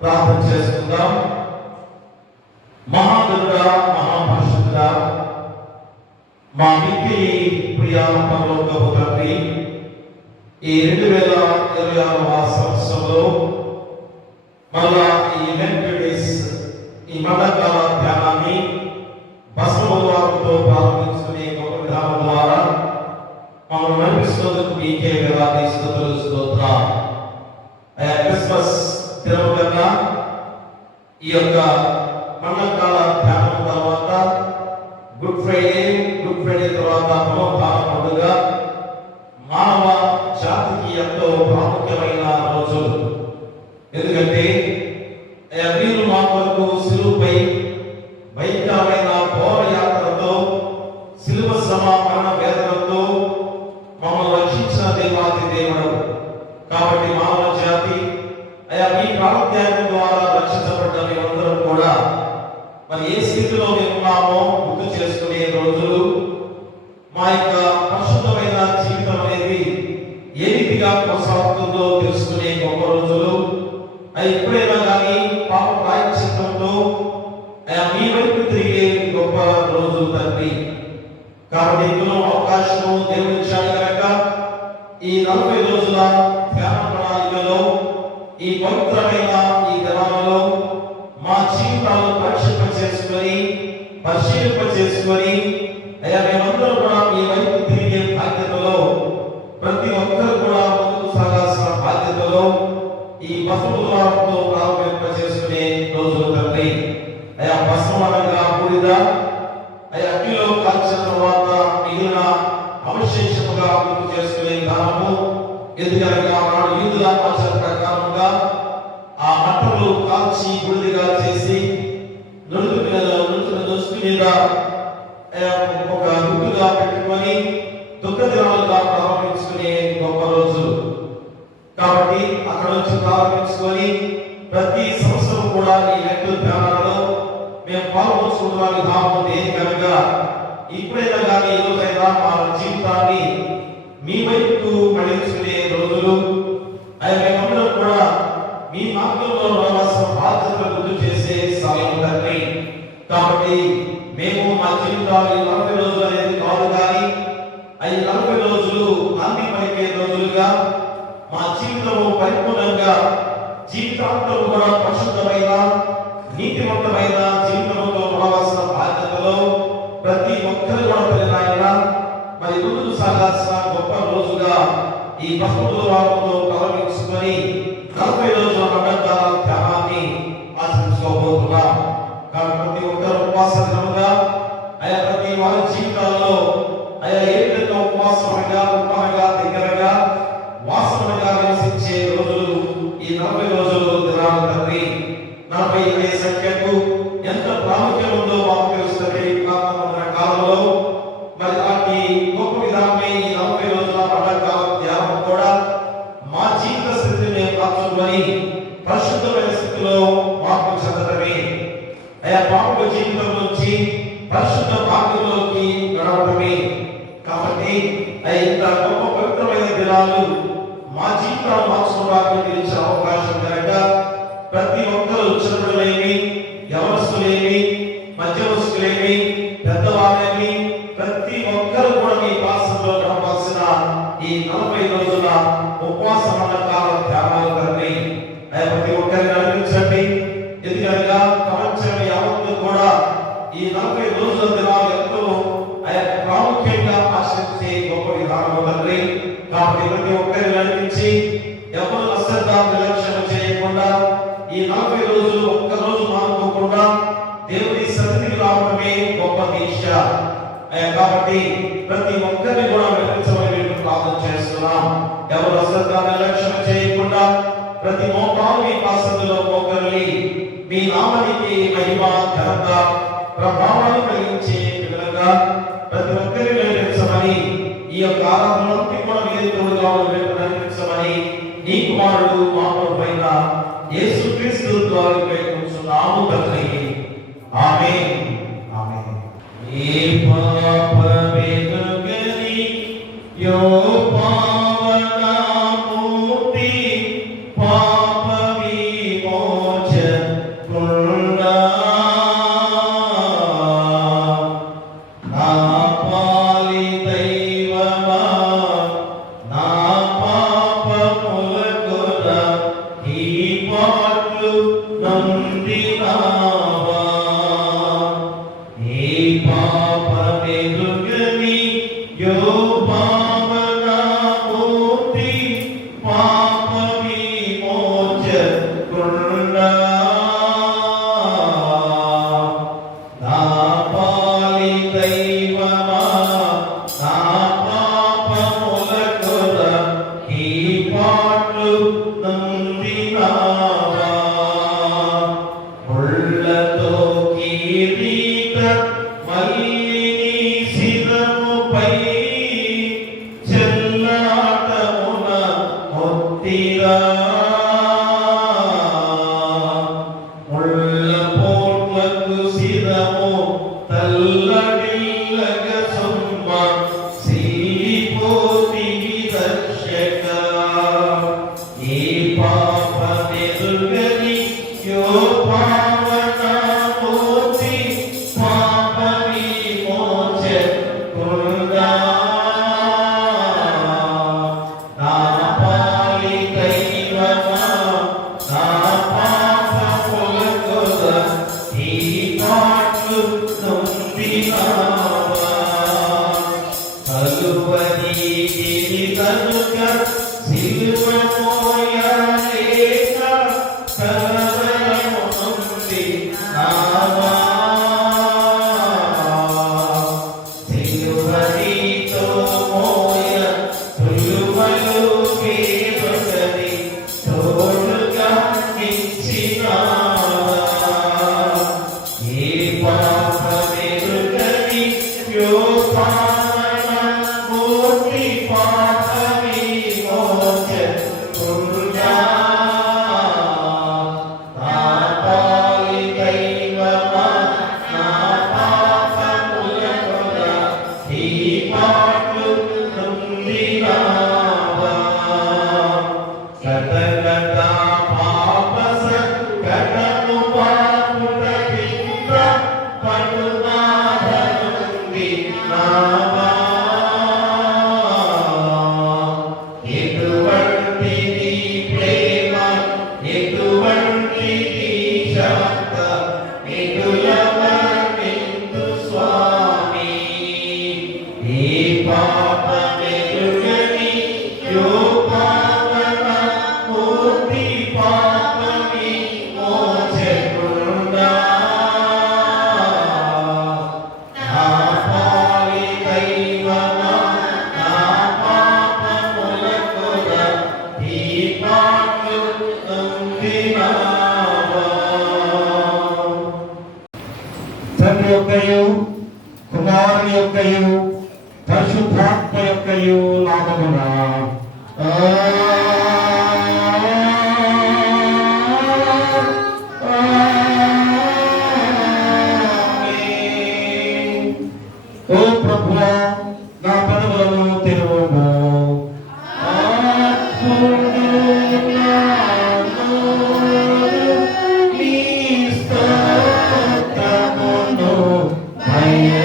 ప్రార్థన చేసుకుందాం. మహాగరుడా, మహాపరిశుద్ధుడా, మా మిక్కిలి ప్రియ పరలోకపు తండ్రి, ఈ 2026వ సంవత్సరంలో మళ్ళా ఈ డేస్ ఈ మండలకాల ధ్యానాన్ని బసవవారంతో ప్రారంభించుకునే గొప్ప విధానం ద్వారా మమ్మల్ని నడిపిస్తున్నందుకు మీకే వేలాది స్తుతులు స్తోత్రాలు. క్రిస్మస్ దినం కన్నా ఈ యొక్క మండలకాల ధ్యానం తర్వాత గుడ్ ఫ్రైడే తర్వాత పునరుత్థాన పండుగ మానవ జాతికి ఎంతో ప్రాముఖ్యమైన రోజులు. ఎందుకంటే మీరు మా కొరకు సిలువపై భయంకరమైన ఘోర యాత్రతో సిలువ సమాపరణ వేదనతో మమ్మల్ని రక్షించిన దేవాది దేవుడు. కాబట్టి మానవ జాతి మీ ప్రాణత్యాగం ద్వారా రక్షించబడ్డ మేమందరం కూడా మరి ఏ స్థితిలో మేము ఉన్నామో గుర్తు చేసుకునే రోజులు, మా యొక్క పరిశుద్ధమైన జీవితం అనేది ఏ రీతిగా కొనసాగుతుందో తెలుసుకునే గొప్ప రోజులు. ఎప్పుడైనా కానీ పాప ప్రాయశ్చిత్తంతో మీ వైపు తిరిగే గొప్ప రోజులు తండ్రి. కాబట్టి ఇందులో అవకాశము దేవుడు ఇచ్చాడు కనుక ఈ 40 రోజుల ధ్యాన ప్రణాళికలో ఈ పవిత్రమైన ఈ దినాలలో మా జీవితాలు పరిశీలింపచేసుకొని మేమందరూ కూడా మీ వైపు తిరిగే బాధ్యతలో ప్రతి ఒక్కరు కూడా ముందుకు సాగాల్సిన బాధ్యతలో ఈ బసవద్వారంతో ప్రారంభింపచేసుకునే రోజులు తండ్రి. బసవనగా బూడిద అగ్నిలో కాల్చిన తర్వాత మిగిలిన అవశేషముగా గుర్తు చేసుకునే విధానము. ఎందుకనగా నాడు యూదుల ఆచార ప్రకారంగా ఆ మట్టలు కాల్చి బూడిదగా చేసి నుదుటి మీద ఒక గుర్తుగా పెట్టుకొని దుఃఖ దినాలుగా ప్రారంభించుకునే గొప్ప రోజు. కాబట్టి అక్కడ నుంచి ప్రారంభించుకొని ప్రతి సంవత్సరం కూడా ఈ లెక్క ధ్యానాలలో మేము పాల్గొంచుకున్న విధానం దేని కనుక ఇప్పుడైనా కానీ ఈ రోజైనా మా జీవితాన్ని మీ వైపు మళ్ళించుకునే రోజులు. మేమందరం కూడా మీ మార్గంలో నడవాల్సిన బాధ్యతలు గుర్తు చేసే సమయం తండ్రి. కాబట్టి మేము మా జీవితాలు 40 రోజులు అనేది కాదు, కానీ 40 రోజులు అన్ని పలికే రోజులుగా మా జీవితము పరిపూర్ణంగా జీవితాంతం కూడా పరిశుద్ధమైన నీతివంతమైన జీవితంతో నడవాల్సిన బాధ్యతలో ప్రతి ఒక్కరు కూడా పిల్లలైనా మరి ముందుకు సాగాల్సిన గొప్ప రోజుగా ఈ బసవద్వారంతో ప్రారంభించుకొని 40 రోజుల మండలకాల ధ్యానాన్ని ఆచరించుకోబోతున్నాం. కాబట్టి ప్రతి ఒక్కరు ఉపవాసంగా ప్రతి వారి జీవితాల్లో ఏ విధంగా ఉపమానంగా దగ్గరగా వాసనగా నివసించే రోజులు ఈ 40 రోజులు దినాలు తండ్రి. 40 అనే సంఖ్యకు ఎంత ప్రాముఖ్యం ఉందో మాకు తెలుస్తుంది. కాలంలో మరి అలాంటి గొప్ప విధానమే ఈ 40 రోజుల మండలకాల ధ్యానం కూడా మా జీవిత స్థితిని మేము కాచుకొని పరిశుద్ధమైన స్థితిలో మార్పు చెందడమే. పాప జీవితం నుంచి పరిశుద్ధ భాగ్యంలోకి గడవడమే. కాబట్టి ఇంత గొప్ప పవిత్రమైన దినాలు మా జీవితాలు మార్చుకోవడానికి ఇచ్చిన అవకాశం కనుక ప్రతి ఒక్కరు చిన్నపిల్లలేమి, యవనస్తులేమి, మధ్యవయస్కులేమి, పెద్దవాళ్ళేమి ప్రతి ఒక్కరు కూడా మీ భాషలో గడపాల్సిన ఈ 40 రోజుల ఉపవాస మండలకాల ధ్యానాలు తండ్రి. ప్రతి ఒక్కరిని నడిపించండి. ఎందుకనగా ప్రపంచం యావత్తు కూడా ఈ 40 రోజుల దినాలు ఎంతో ప్రాముఖ్యంగా ఆశ్రయించే గొప్ప విధానం తండ్రి. కాబట్టి ప్రతి ఒక్కరిని నడిపించి ఎవరు అశ్రద్ధ నిర్లక్ష్యం చేయకుండా ఈ 40 రోజులు ఒక్క రోజు మానుకోకుండా దేవుని సన్నిధికి రావడమే గొప్ప దీక్ష. కాబట్టి ప్రతి ఒక్కరిని కూడా నడిపించమని ప్రార్థన చేస్తున్నాం. ఎవరు అశ్రద్ధ నిర్లక్ష్యం చేయకుండా ప్రతి మోకాలు మీ పాసంలో మోకరిల్లి మీ నామానికి మహిమ ఘనత ప్రభావాన్ని కలిగించే విధంగా ప్రతి ఒక్కరిని నడిపించమని ఈ యొక్క ఆరాధనకి కూడా మీరు తోడుగా నడిపించమని నీ కుమారుడు మానవుడైన యేసుక్రీస్తు ద్వారా వేడుకుంటున్నాము తండ్రి. ఆమేన్. ఆమేన్. ఏ పాప వేదగని యో పావన మూర్తి పాప విమోచ నొందినావా ఏ పాపమెరుగని యో పావనమూర్తి పాప విమోచకుడా నా పాలి దైవమా నా పాపములకుర ఈ పాటలు నొందినావా ముళ్ళతో కిరీట మల్లి శిరముపై చెల్లాటమున మొత్తిరా ముళ్ళ పోట్లకు శిరము తల్లడిల్లగ సొమ్మ సీలిపోతివి రక్షక ఏ పాపమెరుగని యో పావనమూర్తి పాప విమోచకుడా నా పాలి దైవమా నా పాపములకుర ఈ పాటలు నొందినావా కలువరి గిరి కనుక సిలువ మోయలేక కలవరము నొందినావా సిలువరితో మోయ సులువలు వేరొకరి తోడుగా ఇచ్చినావా ఏ పాపమెరుగని యో పావనమూర్తి పాప విమోచకుడా నా పాలి దైవమా నా పాపములకుర ఈ పాటలు నొందినావా కటకట పాప సంకటము పాపుట పిండ పటునాథ నొందినావా ఎటువంటి నీ ప్రేమ ఎటువంటి నీ శాంత ఎటులవర్ణింతు స్వామి ఏ పాపమెరుగని యో పావనమూర్తి పాప విమోచకుడా నా పాలి దైవమా నా పాపములకుర ఈ పాటలు నొందినావా తండ్రి యొక్కయు కుమారుని యొక్కయు పరిశుద్ధాత్మ యొక్కయు నామమున ఆమేన్. ఓ ప్రభువా నా పెదవులను తెరువుము ఆత్ముడు నా నోరు నీ స్తోత్రమును బయలుపరచును.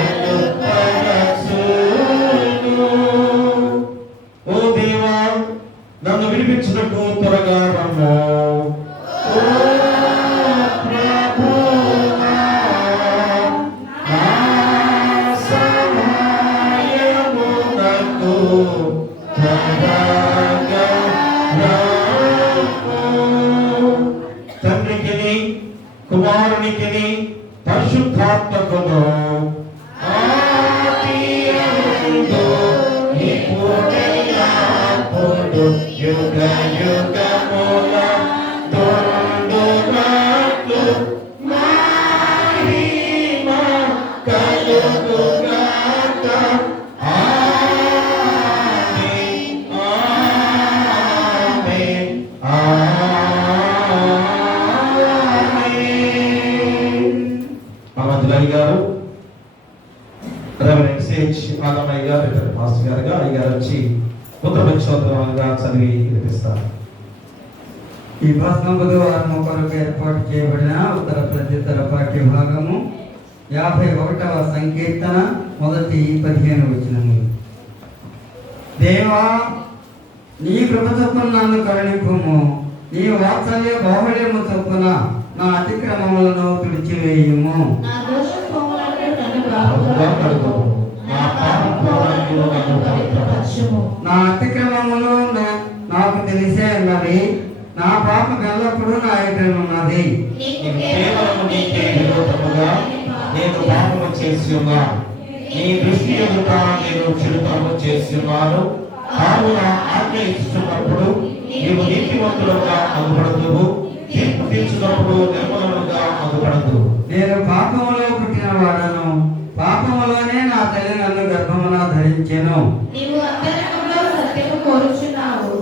ఓ దేవా నన్ను విడిపించుటకు త్వరగా రమ్ము. ఓ ప్రభువా నా సహాయమునకు త్వరగా రమ్ము. తండ్రికిని కుమారునికిని పరిశుద్ధాత్మకును ఆదియందు ఇప్పుడెల్లప్పుడు యుగ యుగముల తోడునట్లు మహిమ కలుగుగాక. ఆమేన్, ఆమేన్, ఆమేన్. అమర్జులయ్య గారు, రెవరెండ్ సిహెచ్ ఆదమయ్య గారు, ఇతర పాస్టర్ గారుగా అయ్యగారు వచ్చి పుత్రపక్షోత్తరంగా చదివి వినిపిస్తారు. ఈ ప్రశ్న బుధవారం కొరకు ఏర్పాటు చేయబడిన ఉత్తర ప్రత్యుత్తర పాఠ్య భాగము 51వ సంకీర్తన మొదటి 15 వచనము. దేవా నీ కృప చొప్పున నన్ను కరుణింపుము, నీ వాత్సల్య బాహుళ్యము చొప్పున నా అతిక్రమములను తుడిచివేయుము. నా దోషములను నన్ను బాగుగా కడుగుము. నా పాపములను నన్ను పవిత్రపరచుము. నా అతిక్రమములు నాకు తెలిసే ఉన్నవి, నా పాపం ఎల్లప్పుడూ నా ఎదుట ఉన్నది. కేవలము నీకే విరోధముగా నేను పాపము చేసి ఉన్నాను. నీ దృష్టి ఎదుట నేను చెడుతనము చేసి ఉన్నాను. కావున ఆజ్ఞ ఇస్తున్నప్పుడు నీవు నీతివంతులుగా అగుపడదువు, తీర్పు తీర్చినప్పుడు నిర్మలుగా అగుపడదు. నేను పాపములో పుట్టిన వాడను, పాపములోనే నా తల్లి నన్ను గర్భమున ధరించెను. నీవు అంతరంగంలో సత్యము కోరుచున్నావు,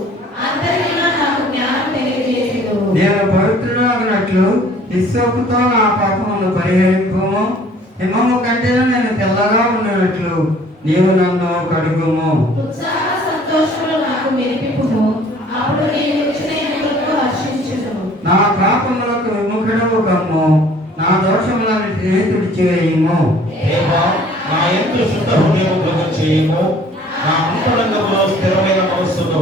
అంతరంగంలో నాకు జ్ఞానం తెలియజేసెదవు. నేను పవిత్రుడనట్లు హిస్సోపుతో నా పాపమును పరిహరింపుము. హిమము కంటేను నేను తెల్లగా ఉండినట్లు నీవు నన్ను కడుగుము. ఉత్సాహ సంతోషములు నాకు వినిపింపుము, అప్పుడు నేను ఇచ్చిన ఎన్నికలకు హర్షించును. నా పాపములకు విముఖుడవు కమ్ము, నా దోషములన్నిటినీ తుడిచివేయుము. దేవా, నా యందు శుద్ధ హృదయము కలుగ చేయుము. నా అంతరంగములో స్థిరమైన మనస్సును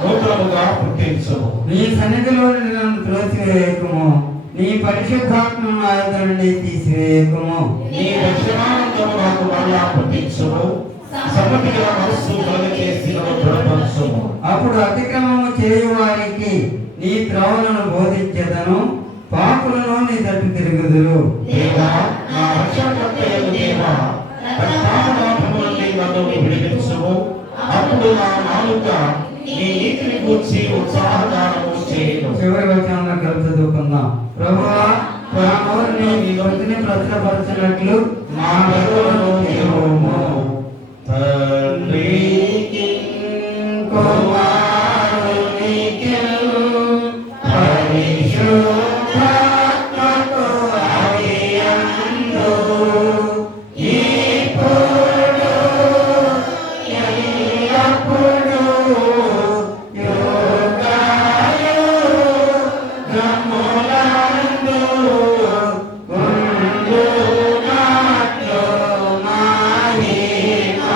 నూతనముగా పుట్టించుము. నీ సన్నిధిలో నన్ను త్రోసివేయకుము, నీ పరిశుద్ధాత్మను నా యొద్ద నుండి తీసివేయకుము. నీ దర్శనానందము నాకు మరలా పుట్టించుము. సమ్మతి గల మనస్సు కలుగచేసి నన్ను దృఢపరచుము. అప్పుడు అతిక్రమము చేయు వారికి నీ త్రోవలను బోధించెదను, పాపులను నీ తట్టు తిరుగుదురు. దేవా, నా రక్షణకర్తయగు దేవా, పాపపాపముల నుండి నన్ను విడిపించుము. అప్పుడు నా నాలుక నీ నీతిని గూర్చి ఉత్సాహగానము చేయును. చివరి వచనంలో కలిసి చదువుకుందాం. ప్రభువా, నా నోరుని నీ భక్తిని ప్రచురపరచినట్లు నా పెదవులను తెరువుము. తండ్రికి కుమారునికి పరిశుద్ధాత్మకు అభియందు ఇప్పుడు ఎల్లప్పుడూ యుగయుగములందు ఉండునట్లు మహిమ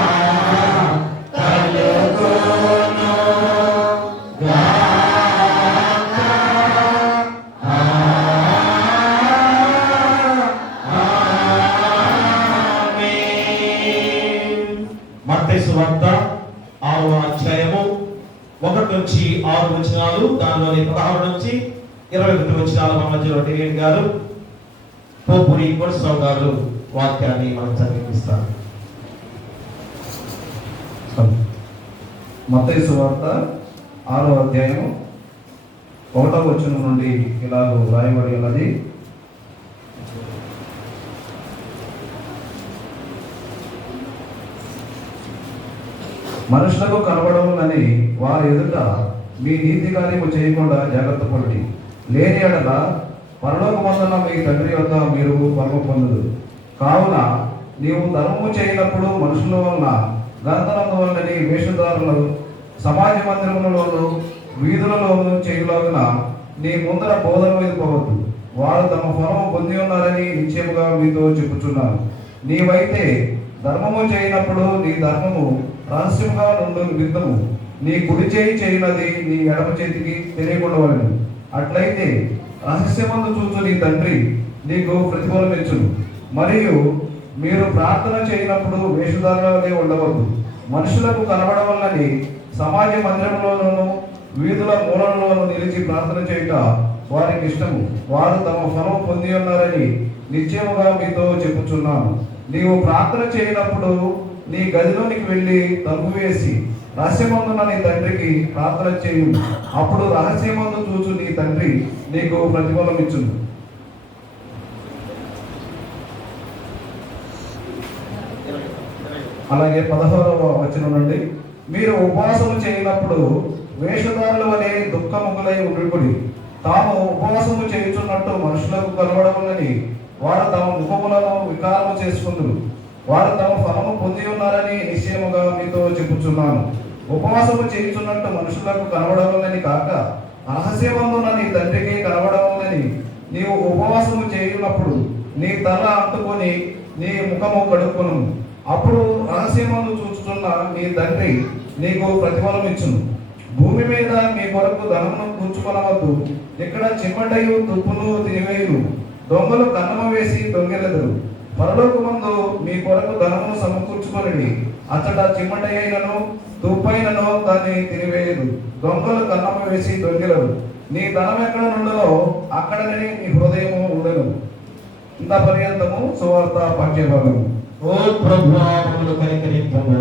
కలుగును గాక. ఆమేన్. మత్తయి సువార్త 6వ అధ్యాయము 1 నుంచి 6 వచనాలు, దానిలోని 16 నుంచి 21 వచనాలు మన మధ్యలో టీవీ గారు పోపురి కోటేశ్వరరావు గారు వాక్యాన్ని మనకు చదివిస్తారు. మత్తయి సువార్త 6వ అధ్యాయం 1వ వచనం నుండి ఇలా రాయబడి ఉన్నది. మనుషులకు కనబడవులని వారి ఎదుట మీ నీతి కార్యము చేయకుండా జాగ్రత్త పడి, లేని ఎడల పరలోకమందున్న మీ తండ్రి వద్ద మీరు పరమ పొందుదు. కావున నీవు ధర్మము చేయనప్పుడు మనుషుల వలన గంతనందువలని వేషధారులు సమాజ మందిరములలోను వీధులలోను చేయలాగున నీ ముందర బోధన వెళ్ళిపోవద్దు. వారు తమ ఫలము పొంది ఉన్నారని నిశ్చయముగా మీతో చెప్పుచున్నాను. నీవైతే ధర్మము చేయనప్పుడు నీ ధర్మము రహస్యముగా నుండు నిమిత్తము నీ కుడి చేయి చేయనది నీ ఎడమ చేతికి తెలియకుండవలను. అట్లయితే రహస్యమందు చూచు నీ తండ్రి నీకు ప్రతిఫలం ఇచ్చును. మరియు మీరు ప్రార్థన చేయనప్పుడు వేషధారులనే ఉండవద్దు, మనుషులకు కనబడవలని సమాజ మందిరంలోనూ వీధుల మూలలోనూ నిలిచి ప్రార్థన చేయుట వారికి ఇష్టము. వారు తమ ఫలం పొంది ఉన్నారని నిశ్చయముగా మీతో చెప్పుచున్నాను. నీవు ప్రార్థన చేయనప్పుడు నీ గదిలోనికి వెళ్ళి తలుపు వేసి రహస్యమందున్న నీ తండ్రికి ప్రార్థన చేయు. అప్పుడు రహస్యమందు చూచు నీ తండ్రి నీకు ప్రతిఫలం ఇచ్చును. అలాగే 16వ వచనం నుండి, మీరు ఉపవాసము చేయనప్పుడు వేషధారుల వలె దుఃఖముగులై ఉండుకుడి. తాము ఉపవాసము చేయుచున్నట్టు మనుషులకు కనబడవలని వారు తమ ముఖములను వికారము చేసుకుందురు. వారు తమ ఫలము పొంది ఉన్నారని నిశ్చయముగా మీతో చెప్పుచున్నాను. ఉపవాసము చేయుచున్నట్టు మనుషులకు కనబడవలని కాక రహస్యమందున నీ తండ్రికి కనబడవలని నీవు ఉపవాసము చేయునప్పుడు నీ తల అంటుకొని నీ ముఖము కడుక్కును. అప్పుడు రహస్యమందు చూచుచున్న నీ తండ్రి నీకు ప్రతిఫలం ఇచ్చును. భూమి మీద మీ కొరకు ధనమును కూర్చుకొనవద్దు. ఇక్కడ చిమ్మటయు తుప్పును తినివేయును, దొంగలు కన్నమ వేసి దొంగెలెదరు. పరలోకమందు మీ కొరకు ధనమును సమకూర్చుకొనిడి. అచ్చట చిమ్మటయైనను తుప్పైనను దాన్ని తినివేయదు, దొంగలు కన్నమ వేసి దొంగెలరు. నీ ధనం ఎక్కడ నుండలో అక్కడనే నీ హృదయము ఉండను. ఇంత పర్యంతము సువార్త పాఠ్యభాగము. ఓ ప్రభువా మమ్మల్ని కనికరింపుము.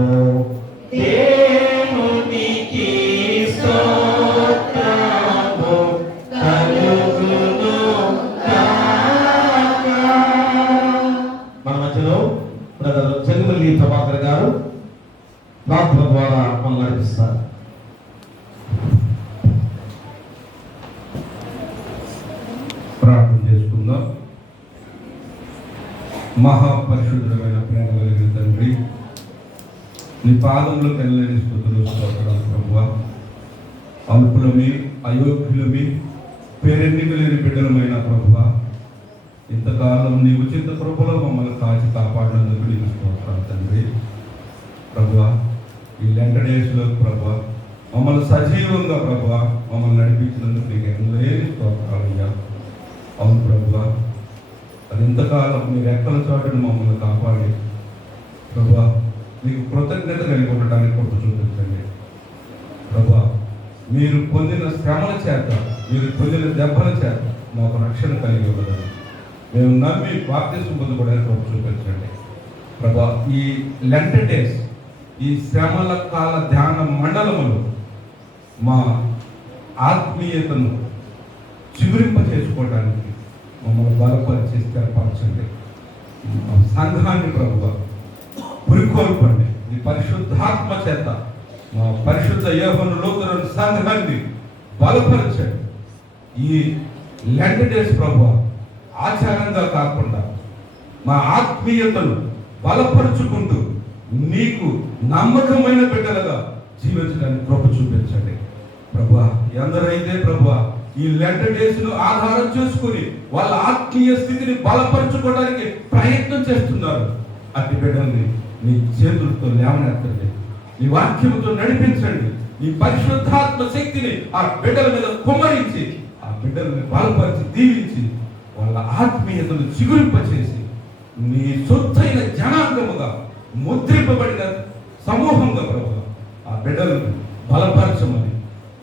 దేవునికి స్తోత్రము కలుగును గాక. మన మధ్యలో బ్రదర్ చెంగుమల్లి ప్రభాకర్ గారు ప్రార్థన ద్వారా మనం నడిపిస్తారు. ప్రార్థన చేసుకుందాం. మహాపరిశుద్ధమైన ప్రేమ కలిగిన తండ్రి, నీ పాదములకు వెళ్ళని స్తుతులు స్తోత్రాలు ప్రభువా. అల్పులమి, అయోగ్యులమి, పేరెన్నిక లేని బిడ్డలమైన ప్రభువా, ఇంతకాలం నీ ఉచిత కృపలో మమ్మల్ని కాచి కాపాడినందుకు నీకు స్తోత్రాలు తండ్రి. ప్రభువా, ఈ లెంట డేస్లో ప్రభువా మమ్మల్ని సజీవంగా ప్రభువా మమ్మల్ని నడిపించినందుకు నీకు ఎన్నలేని స్తోత్రాలయ్యా. అవును ప్రభువా, అది ఇంతకాలం మీ రెక్కల చాటును మమ్మల్ని కాపాడి ప్రభువా మీకు కృతజ్ఞత కలిగి ఉండడానికి కృప చూపించండి. ప్రభువా, మీరు పొందిన శ్రమల చేత, మీరు పొందిన దెబ్బల చేత మాకు రక్షణ కలిగి ఉండదని మేము నమ్మి బాప్తిస్మం పొందుకోవడానికి కృప చూపించండి. ప్రభువా, ఈ లెంట డేస్, ఈ శ్రమల కాల ధ్యాన మండలములు మా ఆత్మీయతను చిగురింప చేసుకోవడానికి మమ్మల్ని బలపరిచి స్థిరపరచండి. సంఘాన్ని ప్రభువా పురికొల్పండి. ఈ పరిశుద్ధాత్మ చేత మా పరిశుద్ధ యోహాను లూథరన్ సంఘాన్ని బలపరచండి. ఈ లెంట్ డేస్ ప్రభువా ఆచారంగా కాకుండా మా ఆత్మీయతను బలపరుచుకుంటూ నీకు నమ్మకమైన బిడ్డలుగా జీవించడానికి కృప చూపించండి. ప్రభువా, ఎందరైతే ప్రభువా ఈ లెంట్ డేస్ ను ఆధారం చేసుకుని వాళ్ళ ఆత్మీయ స్థితిని బలపరచుకోవడానికి ప్రయత్నం చేస్తున్నారు, అట్టి బిడ్డల్ని నీ చేతులతో లేవనెత్తండి, నీ వాక్యముతో నడిపించండి. నీ పరిశుద్ధాత్మ శక్తిని ఆ బిడ్డల మీద కుమ్మరించి ఆ బిడ్డల్ని బలపరిచి దీవించి వాళ్ళ ఆత్మీయతను చిగురింపచేసి నీ సొత్తైన జనాంగముగా ముద్రింపబడిన సమూహంగా ప్రభువా ఆ బిడ్డలను బలపరచమని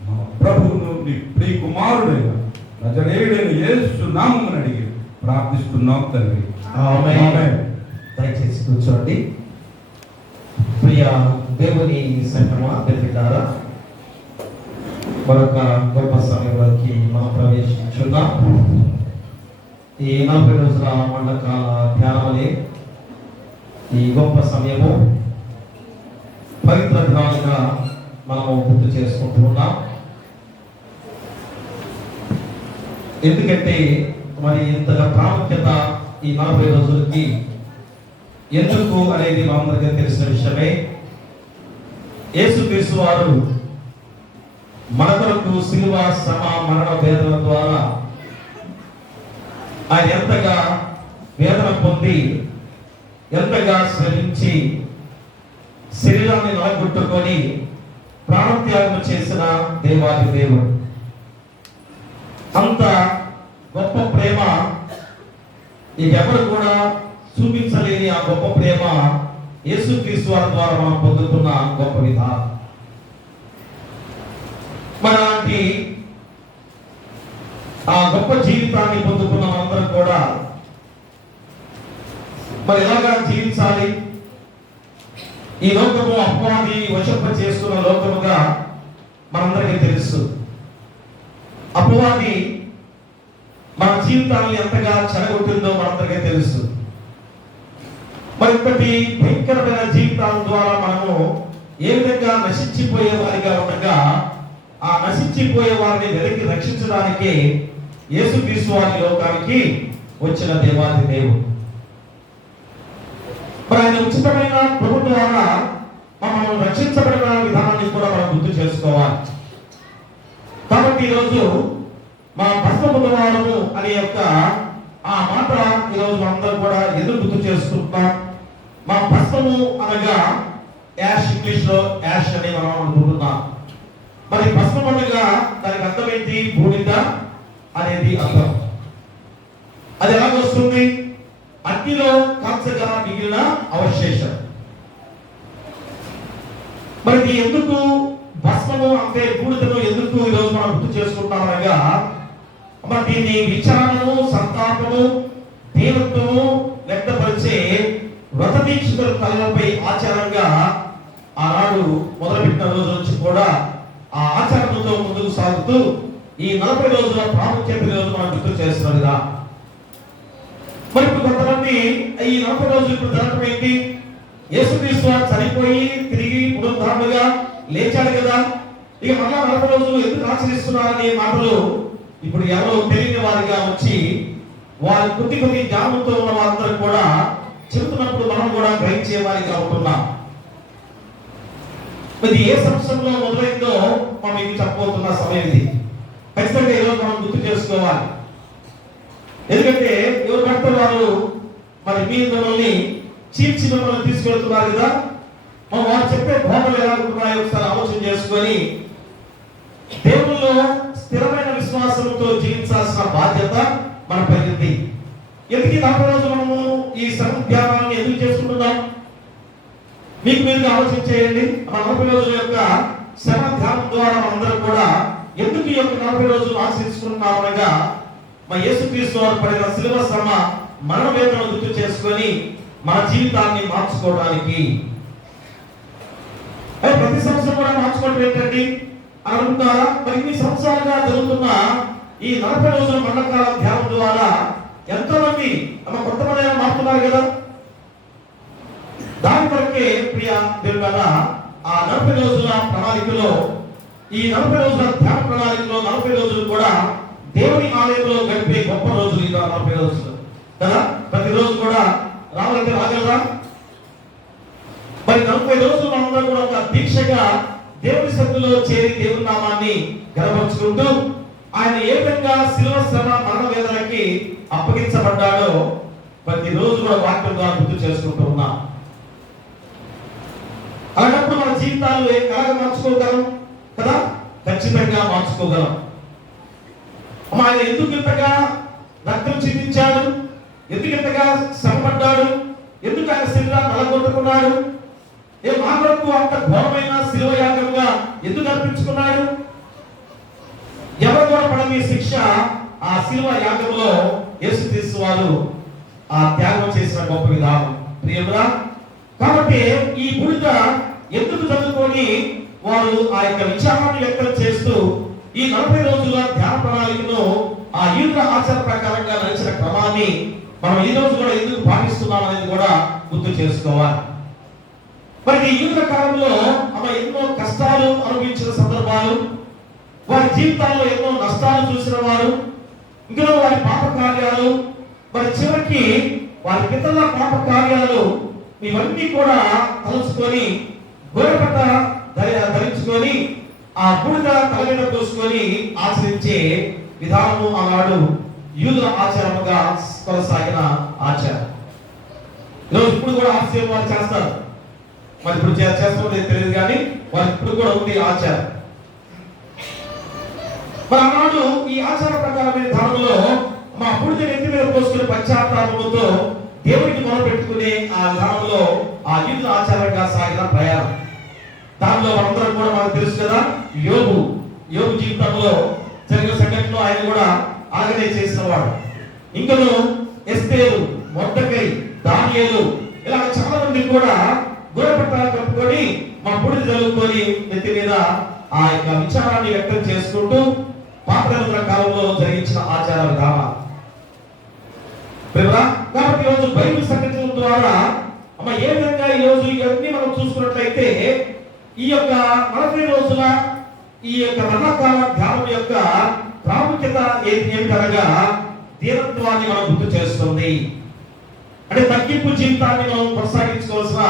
మా ప్రభువును నీ ప్రియ కుమారుడైన నజరేయుడైన యేసు నామమున అడిగి ప్రార్థిస్తున్నాం తండ్రి. ఆమేన్. దయచేసి కూర్చోండి. ప్రియ దేవుని సంఘమా, బిడ్డలారా, మరొక గొప్ప సమయంలోకి మనం ప్రవేశించున్నాం. ఈ 40 రోజుల మండకాల ధ్యానమనే ఈ గొప్ప సమయము పవిత్ర దినాలుగా మనం గుర్తు చేసుకుంటూ ఉన్నాం. ఎందుకంటే మరి ఇంతగా ప్రాముఖ్యత ఈ 40 రోజులకి ఎందుకు అనేది మనందరికీ తెలిసిన విషయమే. యేసుక్రీస్తు వారు మన కొరకు శిలువ శ్రమ మరణ వేదన ద్వారా ఆయన ఎంతగా వేదన పొంది, ఎంతగా శ్రమించి శరీరాన్ని నలగొట్టుకొని ప్రాణత్యాగం చేసిన దేవాది దేవుడు. అంత గొప్ప ప్రేమ ఎవరు కూడా చూపించలేని ఆ గొప్ప ప్రేమ యేసుక్రీస్తు వారి ద్వారా మనం పొందుతున్న గొప్ప విధానం. మనలాంటి ఆ గొప్ప జీవితాన్ని పొందుకున్న మనందరం కూడా మరి ఎలాగా జీవించాలి? ఈ లోకము అపవాది వశంప చేస్తున్న లోకముగా మనందరికీ తెలుసు. అపవాది మన జీవితాన్ని ఎంతగా చెడగొట్టిందో మనందరికీ తెలుసు. మరి ఇంతటి భయంకరమైన జీవితాల ద్వారా మనము ఏ విధంగా నశించిపోయే వారిగా ఉండగా ఆ నశించిపోయే వారిని వెలికి రక్షించడానికి యేసుక్రీస్తు వారి లోకానికి వచ్చిన దేవాది దేవుడు. మరి ఆయన ఉచితమైన ప్రభు ద్వారా మనం రక్షించబడిన విధానాన్ని కూడా మనం గుర్తు చేసుకోవాలి. కాబట్టి ఈరోజు మా భస్మ బుధవారము అనే యొక్క ఆ మాట ఈరోజు మనందరం కూడా ఎందుకు గుర్తు చేసుకుంటున్నాం? మా భస్మము అనగా యాష్, ఇంగ్లీష్ లో యాష్ అని మనం అనుకుంటున్నాం. మరి భస్మం అనగా దానికి అర్థం ఏంటి? బూడిద అనేది అర్థం. అది ఎలాగొస్తుంది? అగ్నిలో కాల్చగా మిగిలిన అవశేషం. మరి ఇది ఎందుకు భస్మము అంటే బూడిదను ఎందుకు ఈరోజు మనం గుర్తు చేసుకుంటామనగా, మరి దీన్ని విచారణను, సంతాపము, దేవత్వము వ్యక్తపరిచే వ్రత దీక్షితుల తలలపై ఆచారంగా ఆనాడు మొదలుపెట్టిన రోజు నుంచి కూడా ఆ ఆచారంతో ముందుకు సాగుతూ ఈ 40 రోజుల ప్రాముఖ్యత రోజు మనం గుర్తు చేస్తున్నారు కదా. మరి ఇప్పుడు కొంతమంది ఈ 40 రోజులు ఇప్పుడు జరగడం ఏంటి? యేసుక్రీస్తు చనిపోయి తిరిగి పునరుద్ధారణగా లేచాడు కదా, ఇక మళ్ళా 40 రోజులు ఎందుకు ఆచరిస్తున్నారనే మాటలు ఇప్పుడు ఎవరో తెలియని వారిగా వచ్చి వారి కొద్ది జ్ఞానంతో ఉన్న వారందరూ కూడా చెబుతున్నప్పుడు మనం కూడా గ్రహించే వారిగా ఉంటున్నాం. ఇది ఏ సంవత్సరంలో మొదలైందో మనం మీకు చెప్పబోతున్న సమయం ఇది. ఖచ్చితంగా ఈరోజు మనం గుర్తు చేసుకోవాలి. ఎందుకంటే ఎవరు పడితే వారు మరి మిమ్మల్ని చీల్చి మిమ్మల్ని తీసుకెళ్తున్నారు కదా, మనం వారు చెప్పే బోధలు ఎలా ఉంటున్నాయో ఒకసారి ఆలోచన చేసుకొని దేవుల్లో స్థిరమైన విశ్వాసంతో జీవించాల్సిన బాధ్యత మనపై ఉంది. ఎందుకు 40 రోజులు మనము ఈ ధ్యానాన్ని ఎందుకు చేసుకుంటున్నాం? మీకు మీరు ఆలోచన చేయండి. మన 40 రోజుల యొక్క శ్రమ ధ్యానం ద్వారా మనందరం కూడా ఎందుకు ఈ యొక్క 40 రోజులు ఆచరించుకుంటున్నాం అనగా, మన యేసుక్రీస్తు వారు పడిన శిలువ శ్రమ మరణ వేదనను గుర్తు చేసుకొని మన జీవితాన్ని మార్చుకోవడానికి. ప్రతి సంవత్సరం కూడా మార్చుకోవడం ఏంటండి అని అనుకుంటారా? మరి ఇన్ని సంవత్సరాలుగా జరుగుతున్న ఈ 40 రోజుల మండకాల ధ్యానం ద్వారా ఎంతో మంది కొంతమంది మారుతున్నారు కదా. దాని కొరకే ప్రియ దేవుళ్ళ ఆ 40 రోజుల ప్రణాళికలో, ఈ 40 రోజుల ధ్యాన ప్రణాళికలో 40 రోజులు కూడా దేవుని ఆలయంలో గడిపే గొప్ప రోజులు ఈ 40 రోజులు కదా. ప్రతిరోజు కూడా రావాలంటే రాగలరా? మరి 40 రోజులు మనందరం కూడా ఒక దీక్షగా దేవుని సన్నిధిలో చేరి దేవుని నామాన్ని గణపరుచుకుంటూ ఆయన ఏ విధంగా శిలువ శ్రమ మరణ వేదనకి అప్పగించబడ్డాడో ప్రతిరోజు కూడా వాక్యం ద్వారా గుర్తు చేసుకుంటూ ఉన్నాం. అలాంటప్పుడు మన జీవితాలు ఎలాగ మార్చుకోగలం కదా? ఖచ్చితంగా మార్చుకోగలం. ఆయన ఎందుకు ఇంతగా రక్తం చిందించాడు? ఎందుకు ఇంతగా శ్రమపడ్డాడు? ఎందుకు ఆయన శరీరాన్ని నలగొట్టుకున్నాడు? మా కొరకు అంత ఘోరమైన శిలువ యాగంగా ఎందుకు అర్పించుకున్నాడు? ఎవరు కూడా పడని శిక్ష ఆ శిలువ యాగంలో యేసుక్రీస్తు వారు ఆ త్యాగం చేసిన గొప్ప విధానం ప్రియమురా. కాబట్టి ఈ బూడిద ఎందుకు చదువుకొని వారు ఆ యొక్క విచారాన్ని వ్యక్తం చేస్తూ ఈ 40 రోజుల ధ్యాన ప్రణాళికను ఆ యూదుల ఆచార ప్రకారంగా నడిచిన క్రమాన్ని మనం ఈ రోజు కూడా ఎందుకు పాటిస్తున్నాం అనేది కూడా గుర్తు చేసుకోవాలి. మరి ఈ యూదుల కాలంలో ఎన్నో కష్టాలు అనుభవించిన సందర్భాలు, వారి జీవితాల్లో ఎన్నో నష్టాలు చూసిన వారు, ఇందులో వారి పాప కార్యాలు, మరి చివరికి వారి పితరుల పాప కార్యాలు ఇవన్నీ కూడా తలుచుకొని గొర్రెపట్ట ధరించుకొని ఆ బూడిద తల మీద పోసుకొని ఆచరించే విధానము ఆనాడు యూదుల ఆచారముగా కొనసాగిన ఆచారం. ఈరోజు ఇప్పుడు కూడా ఆశ్చర్యం వారు చేస్తారు. మరి ఇప్పుడు చేస్తుందో తెలియదు కానీ వారికి ఇప్పుడు కూడా ఉంది ఆచారం. మరి ఆనాడు ఈ ఆచార ప్రకారమైన విధానంలో మా బూడిద నెత్తి మీద పోసుకునే పశ్చాత్తాపంతో దేవుడికి మొదలుపెట్టుకునే ఆ విధానంలో ఆ యూదుల ఆచారంగా సాగిన ప్రయాణం. దానిలో మనందరం కూడా మనకు తెలుసు కదా, యోబు జీవితంలో జరిగిన సంఘటనలో ఆయన కూడా ఆగనే చేసిన వాడు. ఇంకను ఎస్తేరు, మొర్దెకై, దానియేలు ఇలా చాలా మంది కూడా గొర్రెపట్ట కప్పుకొని మా బూడిద జల్లుకొని నెత్తి మీద ఆ యొక్క విచారాన్ని వ్యక్తం చేసుకుంటూ పాత కాలంలో జరిగించిన ఆచార విధానం. కాబట్టి ఈరోజు బైబిల్ సంఘటనల ద్వారా ఏ విధంగా ఈ రోజు ఇవన్నీ మనం చూసుకున్నట్లయితే ఈ యొక్క 40 రోజుల ఈ యొక్క మరణకాల ధ్యానం యొక్క ప్రాముఖ్యత ఏమిటనగా దీనత్వాన్ని మనం గుర్తు చేస్తుంది. అంటే తగ్గింపు జీవితాన్ని మనం కొనసాగించుకోవాల్సిన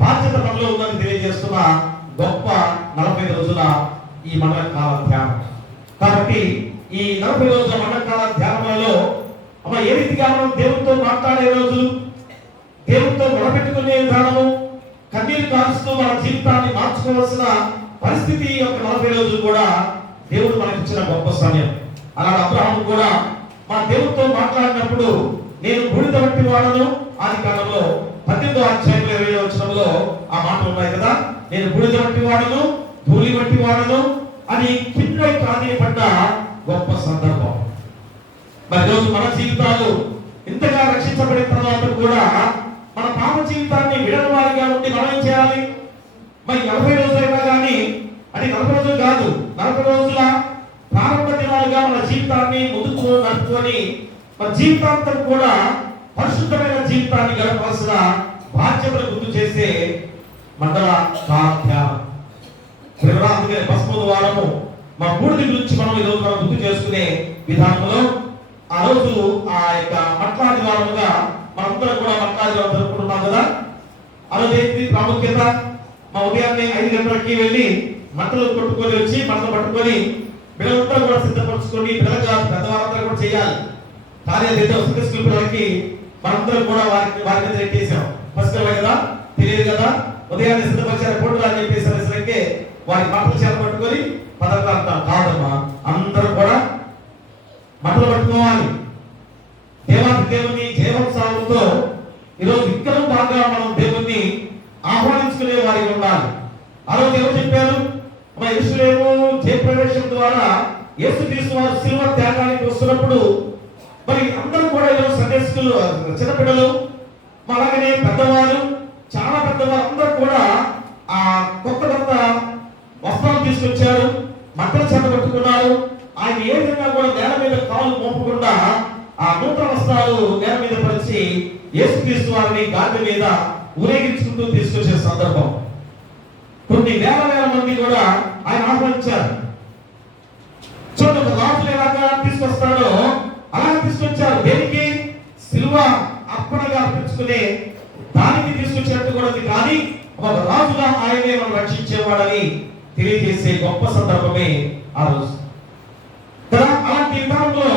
బాధ్యత మనలో ఉందని తెలియజేస్తున్న గొప్ప 40 రోజుల ఈ మరణకాల ధ్యానం. కాబట్టి ఈ 40 రోజుల మరణకాల ధ్యానంలో ఏ రీతిగా మనం దేవునితో మాట్లాడే రోజులు, దేవునితో మొదలుపెట్టుకునే విధానము, కన్నీరు కారుస్తూ మన జీవితాన్ని మార్చుకోవాల్సిన పరిస్థితి యొక్క 40 రోజులు కూడా దేవుడు మనకి ఇచ్చిన గొప్ప సమయం. అలాగే అబ్రహాము కూడా మన దేవుడితో మాట్లాడినప్పుడు నేను బూడిద వంటి వాడను, ఆది కాలంలో 18వ అధ్యాయంలో 20వ వచనంలో ఆ మాటలు ఉన్నాయి కదా, నేను బూడిద వంటి వాడను, ధూళి వంటి వాడను అని కింద ప్రాధాన్యపడ్డ గొప్ప సందర్భం. మరి రోజు మన జీవితాలు ఇంతగా రక్షించబడిన తర్వాత కూడా మన పాప జీవితాన్ని విడని వారిగా ఉండి మనం ఏం చేయాలి? మరి 40 రోజులైనా కానీ, అంటే 40 రోజులు కాదు, 40 రోజుల ప్రారంభ దినాలుగా మన జీవితాన్ని ముందుకు నడుపుకొని మన జీవితాంతం కూడా పరిశుద్ధమైన జీవితాన్ని గడపవలసిన బాధ్యతలు గుర్తు చేసే మండల ధ్యానం. అందుకనే 19వ వారము మా బూడిద గురించి మనం ఈరోజు మనం గుర్తు చేసుకునే విధానంలో ఆ రోజు ఆ యొక్క మట్లాది వారముగా మనందరం కూడా మట్లాది వారం జరుపుకుంటున్నాం కదా. ఆ రోజు ఏంటి ప్రాముఖ్యత? మా ఉదయాన్నే 5 గంటలకి వెళ్ళి మంటలు కొట్టుకొని వచ్చి మంటలు పట్టుకొని పిల్లలంతా కూడా సిద్ధపరచుకొని పిల్లలుగా పెద్దవారంతా కూడా చేయాలి. కానీ అదైతే వసతి స్కూల్ పిల్లలకి మనందరం కూడా వారి మీద పెట్టేసాం. ఫస్ట్ కదా తెలియదు కదా, ఉదయాన్నే సిద్ధపరిచారు ఫోటోలు అని చెప్పేసరికి వారి మంటలు చేత పట్టుకొని పదకొండు కాదమ్మా, అందరూ కూడా మంటలు పట్టుకోవాలి. దేవుని జీవోత్సవంతో ఈరోజు ఇక్కడ బాగా మనం దేవుణ్ణి ఆహ్వానించుకునే వారికి ఉండాలి. ఆ రోజు ఎవరు చెప్పారు? మన యేసులేమో జయప్రవేశం ద్వారా యేసుక్రీస్తు వారు శిలువ త్యాగానికి వస్తున్నప్పుడు మరి అందరూ కూడా ఈరోజు సండే స్కూల్ చిన్నపిల్లలు అలాగనే పెద్దవారు, చాలా పెద్దవారు అందరూ కూడా ఆ కొత్త వస్త్రాలు తీసుకొచ్చారు, మంటలు చేత పట్టుకున్నారు. ఆయన ఏ విధంగా కూడా నేల మీద కాలు మోపకుండా ఆ నూతన వస్త్రాలు నేల మీద పరిచి యేసుక్రీస్తు వారిని గాడి మీద ఊరేగించుకుంటూ తీసుకొచ్చే సందర్భం. కొన్ని వేల మంది కూడా ఆయన ఆహ్వానించారు. చూడండి, ఒక రాజులు ఎలాగా తీసుకొస్తాడో అలా తీసుకొచ్చారు. దేనికి? సిలువ అర్పణగా అర్పించుకునే దానికి తీసుకొచ్చినట్టు కూడా ఉంది. కానీ ఒక రాజుగా ఆయనే మనం రక్షించేవాడని తెలియజేసే గొప్ప సందర్భమే ఆ రోజు కదా. అలాంటి విధానంలో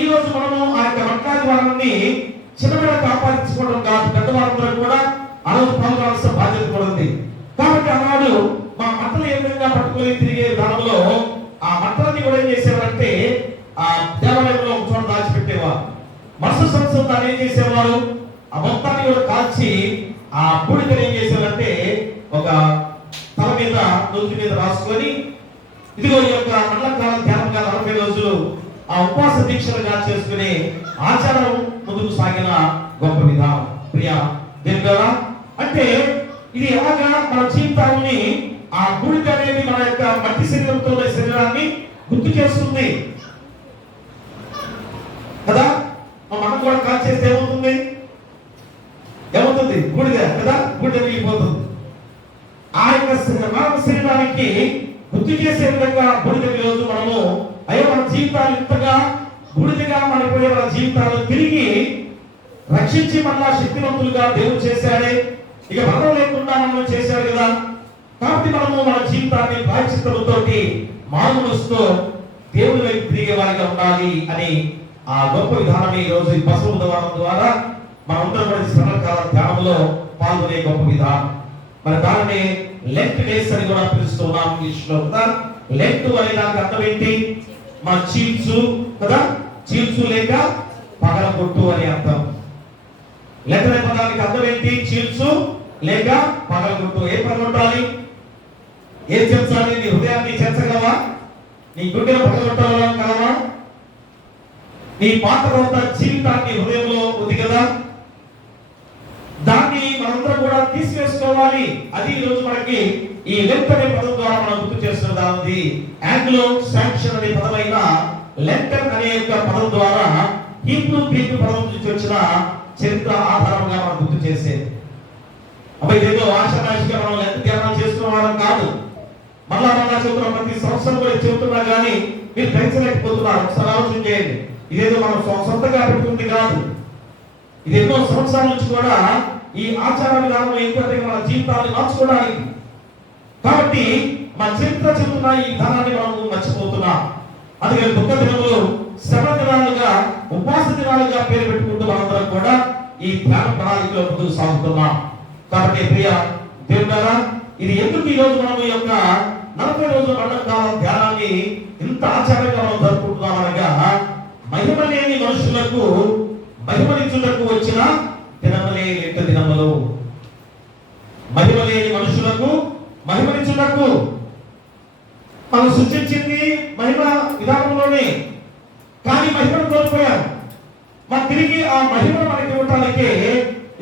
ఈ రోజు మనము ఆ యొక్క మట్లాది వారాన్ని చిన్నగా కాపాడించుకోవడం కాదు, పెద్దవారందరూ కూడా ఆ రోజు పాల్గొనాల్సిన బాధ్యత కూడా ఉంది. కాబట్టి ఆనాడు మా మంటలు ఏ విధంగా పట్టుకొని తిరిగే విధానంలో ఆ మంటలని కూడా ఏం చేసేవారంటే ఆ దేవాలయంలో ఒక చోట దాచిపెట్టేవారు. మరుసటి సంవత్సరం దాన్ని ఏం చేసేవారు? ఆ మొత్తాన్ని కూడా కాల్చి ఆ బూడిదని ఏం చేసేవారంటే ఒక తల మీద నొంతి మీద రాసుకొని ఇదిగో ఈ యొక్క మండల కాలం ధ్యానంగా 40 రోజులు ఆ ఉపవాస దీక్షలుగా చేసుకునే ఆచారం ముందుకు సాగిన గొప్ప విధానం. ప్రియ దేవుడా, అంటే ఇది ఎలాగా మన జీవితాన్ని ఆ బూడిద అనేది మన యొక్క మట్టి శరీరంతో శరీరాన్ని గుర్తు చేస్తుంది కదా. మనం కూడా కాల్ చేస్తే ఏమవుతుంది? బూడిద కదా, బూడిద మిగిలిపోతుంది. ఆ యొక్క మానవ శరీరానికి గుర్తు చేసే విధంగా బూడిద రోజు మనము అయ్యో మన జీవితాలు ఇంతగా బూడిదగా మారిపోయే మన జీవితాలను తిరిగి రక్షించి మళ్ళా శక్తివంతులుగా దేవుడు చేశాడే, ఇక మరణం లేకుండా మనం చేశాడు కదా. కాబట్టి మనము మన జీవితాన్ని ప్రాయశ్చిత్తముతోటి మానవులతో దేవుని వైపు తిరిగే వారిగా ఉండాలి అని ఆ గొప్ప విధానమే ఈ రోజు 19వ వారం ద్వారా మనందరం కూడా శ్రమకాల ధ్యానంలో పాల్గొనే గొప్ప విధానం. మరి దానిని లెంట్ డేస్ అని కూడా పిలుస్తూ ఉన్నాం ఇంగ్లీష్ లో కదా. లెంట్ అనే దానికి అర్థం ఏంటి? మా చీల్చు కదా, చీల్చు లేక పగలగొట్టు అని అర్థం. లెంట్ అనే పదానికి అర్థం ఏంటి? చీల్చు లేక పగలగొట్టు. ఏ పగలగొట్టాలి? ఏం చేర్చాలి? నీ హృదయాన్ని చేర్చగలవా? నీ గుండెను పగలగొట్టగలవా? నీ పాత జీవితాన్ని హృదయంలో ఉంది కదా, దాన్ని మనందరం కూడా తీసివేసుకోవాలి. అది ఈ రోజు మనకి ఈ లెంట్ అనే పదం ద్వారా మనం గుర్తు చేస్తున్నది. ఆంగ్లో సాంక్షన్ అనే పదమైన లెంటన్ అనే యొక్క పదం ద్వారా హీబ్రూ గ్రీకు పదం నుంచి వచ్చిన చరిత్ర ఆధారంగా మనం గుర్తు చేసేది. అబ్బాయి ఏదో ఆశానాశిగా మనం లెంట్ ధ్యానం చేసుకున్న వాళ్ళం కాదు. మళ్ళా చెబుతున్నాం, ప్రతి సంవత్సరం కూడా చెబుతున్నా కానీ మీరు గ్రహించలేకపోతున్నారు. ఒకసారి ఆలోచన చేయండి. ఇదేదో మనం సొంతంగా పెట్టుకుంది కాదు. ఇది ఎన్నో సంవత్సరాల నుంచి కూడా ఈ ఆచార విధానం ఏంటంటే మన జీవితాన్ని మార్చుకోవడానికి. కాబట్టి మన చరిత్ర చెబుతున్న ఈ విధానాన్ని మనం మర్చిపోతున్నాం. అందుకని దుఃఖ దినములు, శ్రమ దినాలుగా, ఉపవాస దినాలుగా పేరు పెట్టుకుంటూ మనందరం కూడా ఈ ధ్యాన ప్రణాళికలో ముందుకు సాగుతున్నాం. కాబట్టి ప్రియ దేవుడారా, ఇది ఎందుకు ఈ రోజు మనం ఈ యొక్క 40 రోజుల పండుగ కాలం ధ్యానాన్ని ఇంత ఆచారంగా మనం జరుపుకుంటున్నాం అనగా, మహిమ లేని మనుషులకు మహిమనిచ్చుటకు వచ్చిన దినములే లెక్క దినములు. మహిమ లేని మనుషులకు మహిమనిచ్చుటకు మనం సృష్టించింది మహిమ విధానంలోనే, కానీ మహిమను కోల్పోయాం. మన తిరిగి ఆ మహిమను మనకి ఇవ్వటానికే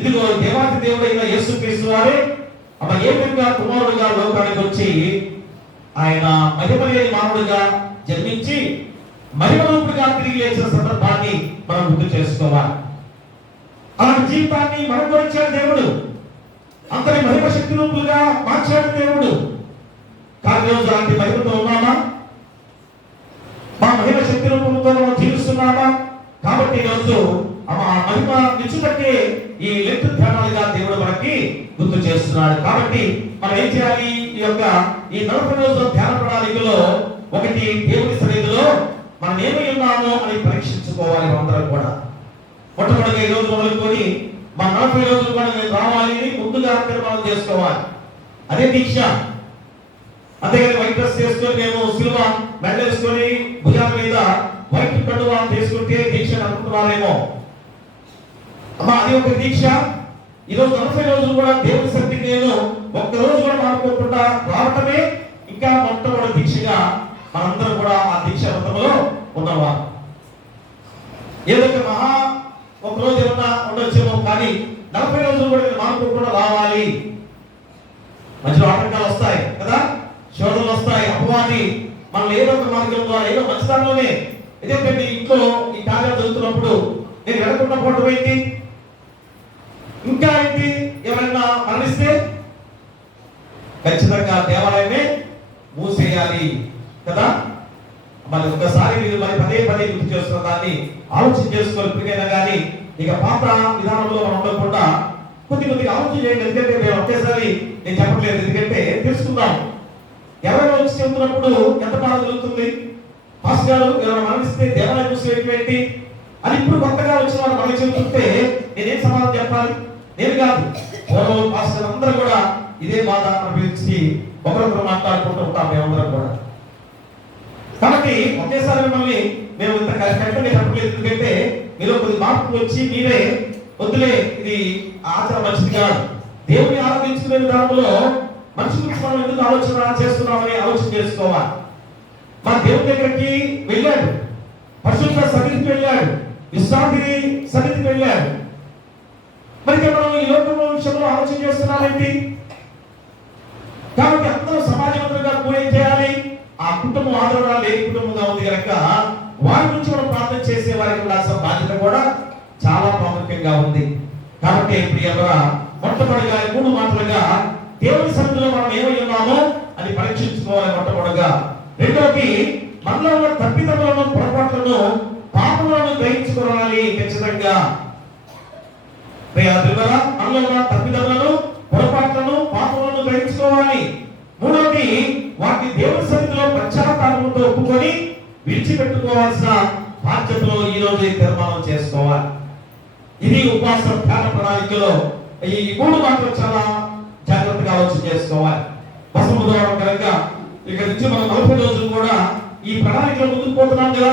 ఇదిగో దేవాతి దేవుడైన యేసుక్రీస్తు వారే ఏ విధంగా కుమారుడుగా లోకానికి వచ్చి ఆయన మహిమ లేని మానవుడిగా జన్మించి మహిమ రూపుడుగా తిరిగి లేచిన సందర్భాన్ని మనం గుర్తు చేసుకోవాలి. అలాంటి జీవితాన్ని మనం కొలిచాడు దేవుడు, అంతని మహిమ శక్తి రూపులుగా మార్చాడు దేవుడు. కానీ రోజు అలాంటి మహిమతో ఉన్నామా? మా మహిమ శక్తి రూపంతో మనం జీవిస్తున్నామా? కాబట్టి ఈరోజు ఆ మహిమ నిచ్చుటకే ఈ లెంట్ ధ్యానాలుగా దేవుడు మనకి గుర్తు చేస్తున్నాడు. కాబట్టి మనం ఏం చేయాలి? ఈ 40 రోజుల ధ్యాన ప్రణాళికలో ఒకటి, దేవుని సన్నిధిలో మనం ఏమై ఉన్నామో అని పరీక్షించుకోవాలి. మనందరం కూడా మొట్టమొదటిగా ఈ రోజు మొదలుకొని మన 40 రోజులు కూడా నేను రావాలి అని ముందుగా తీర్మానం చేసుకోవాలి. అదే దీక్ష. అంతేగాని వైట్ డ్రెస్ చేసుకొని మేము సిల్వ మెడల్ వేసుకొని భుజాల మీద వైట్ కండువా తీసుకుంటే దీక్ష అనుకుంటున్నారేమో. అమ్మా, అది ఒక దీక్ష. ఈరోజు 40 రోజులు కూడా దేవుని సన్నిధికి నేను ఒక్క రోజు కూడా మానుకోకుండా రావటమే ఇంకా మొట్టమొదటి దీక్షగా మనందరం కూడా ఆ దీక్ష వ్రతంలో ఉన్నవారు. ఏదో ఒక రోజు ఏమన్నా ఉండొచ్చేమో, కానీ 40 రోజులు కూడా నేను మానుకోకుండా రావాలి. మధ్యలో ఆటంకాలు వస్తాయి కదా, శోధనలు వస్తాయి, అపవాది మనం ఏదో ఒక మార్గం ద్వారా ఏదో మంచిదానిలోనే ఇదేంటంటే ఇంట్లో ఈ కార్యాలు జరుగుతున్నప్పుడు నేను వెనకుండా పోవడం ఏంటి, ఇంకా ఏంటి, ఎవరైనా మరణిస్తే ఖచ్చితంగా దేవాలయమే మూసేయాలి కదా. మరి ఒకసారి మీరు మరి పదే గుర్తు చేస్తున్న దాన్ని ఆలోచన చేసుకోవాలి. ఇప్పటికైనా కానీ ఇక పాత విధానంలో మనం ఉండకుండా కొద్దిగా ఆలోచన చేయండి. ఎందుకంటే మేము ఒకేసారి నేను చెప్పట్లేదు, ఎందుకంటే తెలుసుకుందాం. ఎవరైనా వచ్చి చెబుతున్నప్పుడు ఎంత బాధ కలుగుతుంది. పాస్ గారు ఎవరైనా మరణిస్తే దేవాలయం మూసేయటం ఏంటి అని ఇప్పుడు కొత్తగా వచ్చిన వాళ్ళు మనకి చెబుతుంటే నేనేం సమాధానం చెప్పాలి? నేను కాదు, పూర్వం పాస్టర్ అందరూ కూడా ఇదే బాధ అనిపించి ఒకరొకరు మాట్లాడుకుంటూ ఉంటాం మేమందరం కూడా. కాబట్టి ఒకేసారి మిమ్మల్ని మేము ఇంత కరెక్ట్గా చెప్పలేదు, ఎందుకంటే మీరు కొద్ది మార్పు వచ్చి మీరే వద్దులే ఇది ఆచారం మంచిది కాదు, దేవుని ఆరాధించుకునే విధానంలో మనిషి గురించి మనం ఎందుకు ఆలోచన చేస్తున్నామని ఆలోచన చేసుకోవాలి. మన దేవుని దగ్గరికి వెళ్ళాడు, పరిశుద్ధ సన్నిధికి వెళ్ళాడు, విశ్రాంతి సన్నిధికి వెళ్ళాడు. మరి మనం ఈ లోకంలో విషయంలో ఆలోచన చేస్తున్నామేంటి? కాబట్టి అందరూ సమాజంగా కూడా ఏం చేయాలి? ఆ కుటుంబం ఆదరణ లేని కుటుంబంగా ఉంది కనుక వారి గురించి మనం ప్రార్థన చేసే వారికి ఉండాల్సిన బాధ్యత కూడా చాలా ప్రాముఖ్యంగా ఉంది. కాబట్టి ఇప్పుడు మొట్టమొదటిగా 3 మాటలుగా దేవుని సన్నిధిలో మనం ఏమై ఉన్నామో అని పరీక్షించుకోవాలి మొట్టమొదటిగా. రెండోది, మనలో ఉన్న తప్పిదములను, పొరపాట్లను, పాపములను గ్రహించుకోవాలి ఖచ్చితంగా. మనలో ఉన్న తప్పిదములను, పొరపాట్లను, పాపములను గ్రహించుకోవాలి. మూడోది, వాటిని దేవుని సన్నిధిలో పశ్చాత్తాపంతో ఒప్పుకొని విడిచిపెట్టుకోవాల్సిన బాధ్యతలో ఈ రోజు తీర్మానం చేసుకోవాలి. ఇది ఉపవాస ధ్యాన ప్రణాళికలో ఈ 3 మాటలు చాలా జాగ్రత్తగా ఆలోచన చేసుకోవాలి. బుధవారం కనుక ఇక నుంచి మనం 40 రోజులు కూడా ఈ ప్రణాళికలో ముందుకు పోతున్నాం కదా.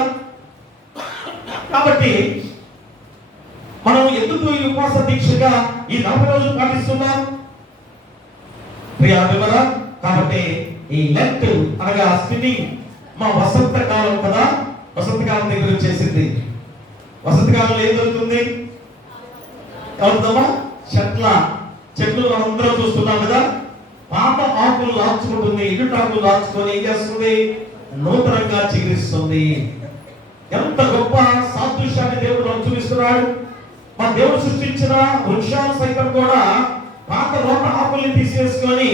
కాబట్టి మనం ఎందుకు ఈ ఉపవాస దీక్షగా ఈ 40 రోజులు పాటిస్తున్నాం? ప్రియాదులరా, కాబట్టి ఈ లెంట్ అనగా స్పిన్నింగ్ మా వసంత కాలం కదా, వసంత కాలం దగ్గర వచ్చేసింది. వసంత కాలంలో ఏం జరుగుతుంది? అవుతుందమ్మా, చెట్లు మనందరం చూస్తున్నాం కదా. పాత ఆకులు లాచుకుంటుంది, ఇరుటాకులు లాచుకొని ఏం చేస్తుంది? నూతనంగా చిగురిస్తుంది. ఎంత గొప్ప సాదృశ్యాన్ని దేవుడు మనం చూపిస్తున్నాడు. మన దేవుడు సృష్టించిన వృక్షాలు సైతం కూడా పాత లోక ఆకుల్ని తీసివేసుకొని,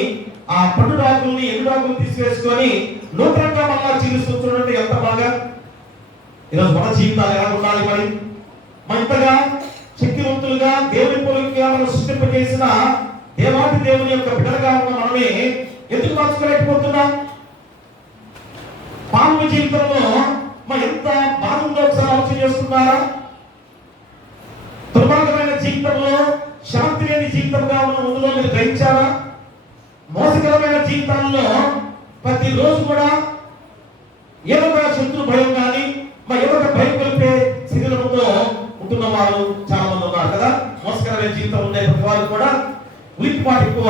ఆ పండు ఆకుల్ని, ఎండు తీసివేసుకొని నూతనంగా మళ్ళా చిగురిస్తుంటే ఎంత బాగా. ఈరోజు మన జీవితాలు ఎలా ఉండాలి? మరి మంతగా శక్తివంతులుగా దేవుని పోలికగా మనం సృష్టింపజేసిన దేవాది దేవుని యొక్క బిడ్డలుగా ఉన్న మనమే ఎందుకు మార్చుకోలేకపోతున్నాం? మానవ జీవితంలో మనం ఎంత బాధ ఉందో ఒకసారి ఆలోచన చేస్తున్నారా? దుర్మార్గమైన జీవితంలో శాంతి లేని జీవితంగా ఉన్న ముందులో మీరు గ్రహించారా? మోసకరమైన జీవితాల్లో ప్రతిరోజు కూడా ఏదో ఒక శత్రు భయం కానీ ఏదో ఒక భయం కలిపే శరీరంతో ఉంటున్న వారు చాలా మంది ఉన్నారు కదా. మోసకరమైన జీవితం ఉండే ప్రతి వారు కూడా ఉలిక్కిపాటు ఎక్కువ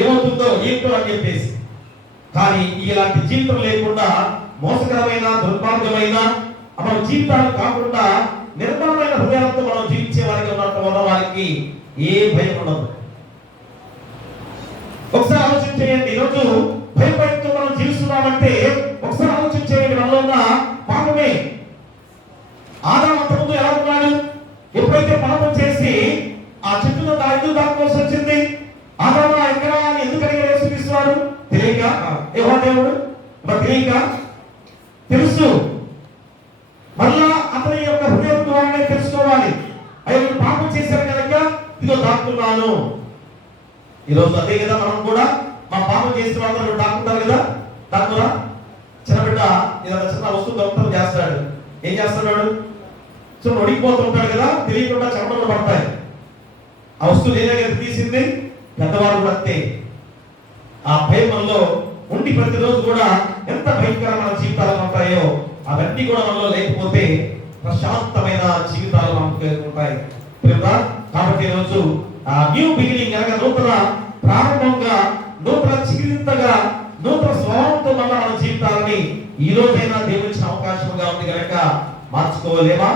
ఏమవుతుందో ఏంటో అని చెప్పేసి. కానీ ఇలాంటి జీవితం లేకుండా మోసకరమైన దుర్మార్గమైన మన జీవితాలు కాకుండా నిర్మలమైన హృదయాలతో మనం జీవించే వారికి ఉన్న వారికి ఏ భయం ఉండదు. ఒకసారి ఆలోచన చేయండి. ఈరోజు భయపడుతూ మనం జీవిస్తున్నామంటే ఒకసారి ఆలోచన చేయండి. మనలో ఉన్న పాపమే. ఆదాము అంతకుముందు ఎలా ఉన్నాడు? ఎప్పుడైతే పాపం చేసి ఆ చెట్టులో ఎందుకు దాక్కోవాల్సి వచ్చింది? ఆదాము ఎక్కడ ఎందుకు అడిగి యేసుక్రీస్తువాడు? తెలియక యెహోవా దేవుడు తెలియక తెలుసు. మళ్ళా అతని యొక్క హృదయం ద్వారానే తెలుసుకోవాలి. అయ్యో పాపం చేశారు కనుక ఇదిగో దాక్కున్నాను. ఈరోజు అదే కదా మనం కూడా మా పాపం చేసిన వాళ్ళు దాక్కుంటారు కదా. దాక్కురా చిన్నబిడ్డ ఏదైనా చిన్న వస్తువు దొంగతనం చేస్తాడు. ఏం చేస్తున్నాడు? చిన్న ఉడికిపోతుంటాడు కదా, తెలియకుండా చెమటలు పడతాయి. ఆ వస్తువు నేనే కదా తీసింది. పెద్దవారు కూడా అంతే. ఆ భయంలో ఉండి ప్రతిరోజు కూడా ఎంత భయంకరమైన జీవితాలు ఉంటాయో అవన్నీ కూడా మనలో లేకపోతే ప్రశాంతమైన జీవితాలు మనకు ఉంటాయి. కాబట్టి ఈరోజు న్యూ బిగినింగ్ అనగా నూతన ప్రారంభంగా, నూతన చికిత్సగా, నూతన స్వభావంతో మన జీవితాలని ఈ రోజైనా దేవుడిచ్చిన అవకాశంగా ఉంది కనుక మార్చుకోలేమా?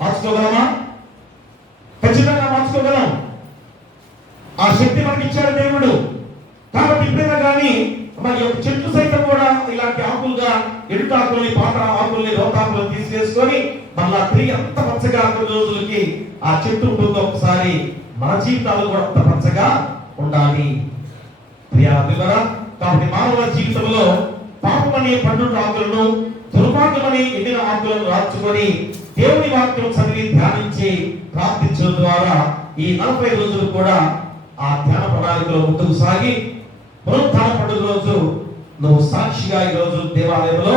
మార్చుకోగలమా? ఖచ్చితంగా మార్చుకోగలం. ఆ శక్తి మనకి ఇచ్చాడు దేవుడు. కాబట్టి ఇప్పుడైనా కానీ మన యొక్క చెట్లు సైతం కూడా ఇలాంటి ఆకులుగా ఎండుటాకుల్ని, పాత ఆకుల్ని, రోతాకులను తీసివేసుకొని మళ్ళా తిరిగి అంత పచ్చగా కొన్ని రోజులకి ఆ చెట్టు ఉంటుందో ఒకసారి మన జీవితాలు కూడా అంత పచ్చగా ఉండాలి. కాబట్టి మానవ జీవితంలో పాపమనే పండు ఆకులను, దుర్మార్గమని ఎండిన ఆకులను రాచుకొని దేవుని వాక్యం చదివి ధ్యానించి ప్రార్థించడం ద్వారా ఈ 40 రోజులు కూడా ఆ ధ్యాన ప్రణాళికలో ముందుకు సాగి పునరుత్థాన పండుగ రోజు నువ్వు సాక్షిగా ఈ రోజు దేవాలయంలో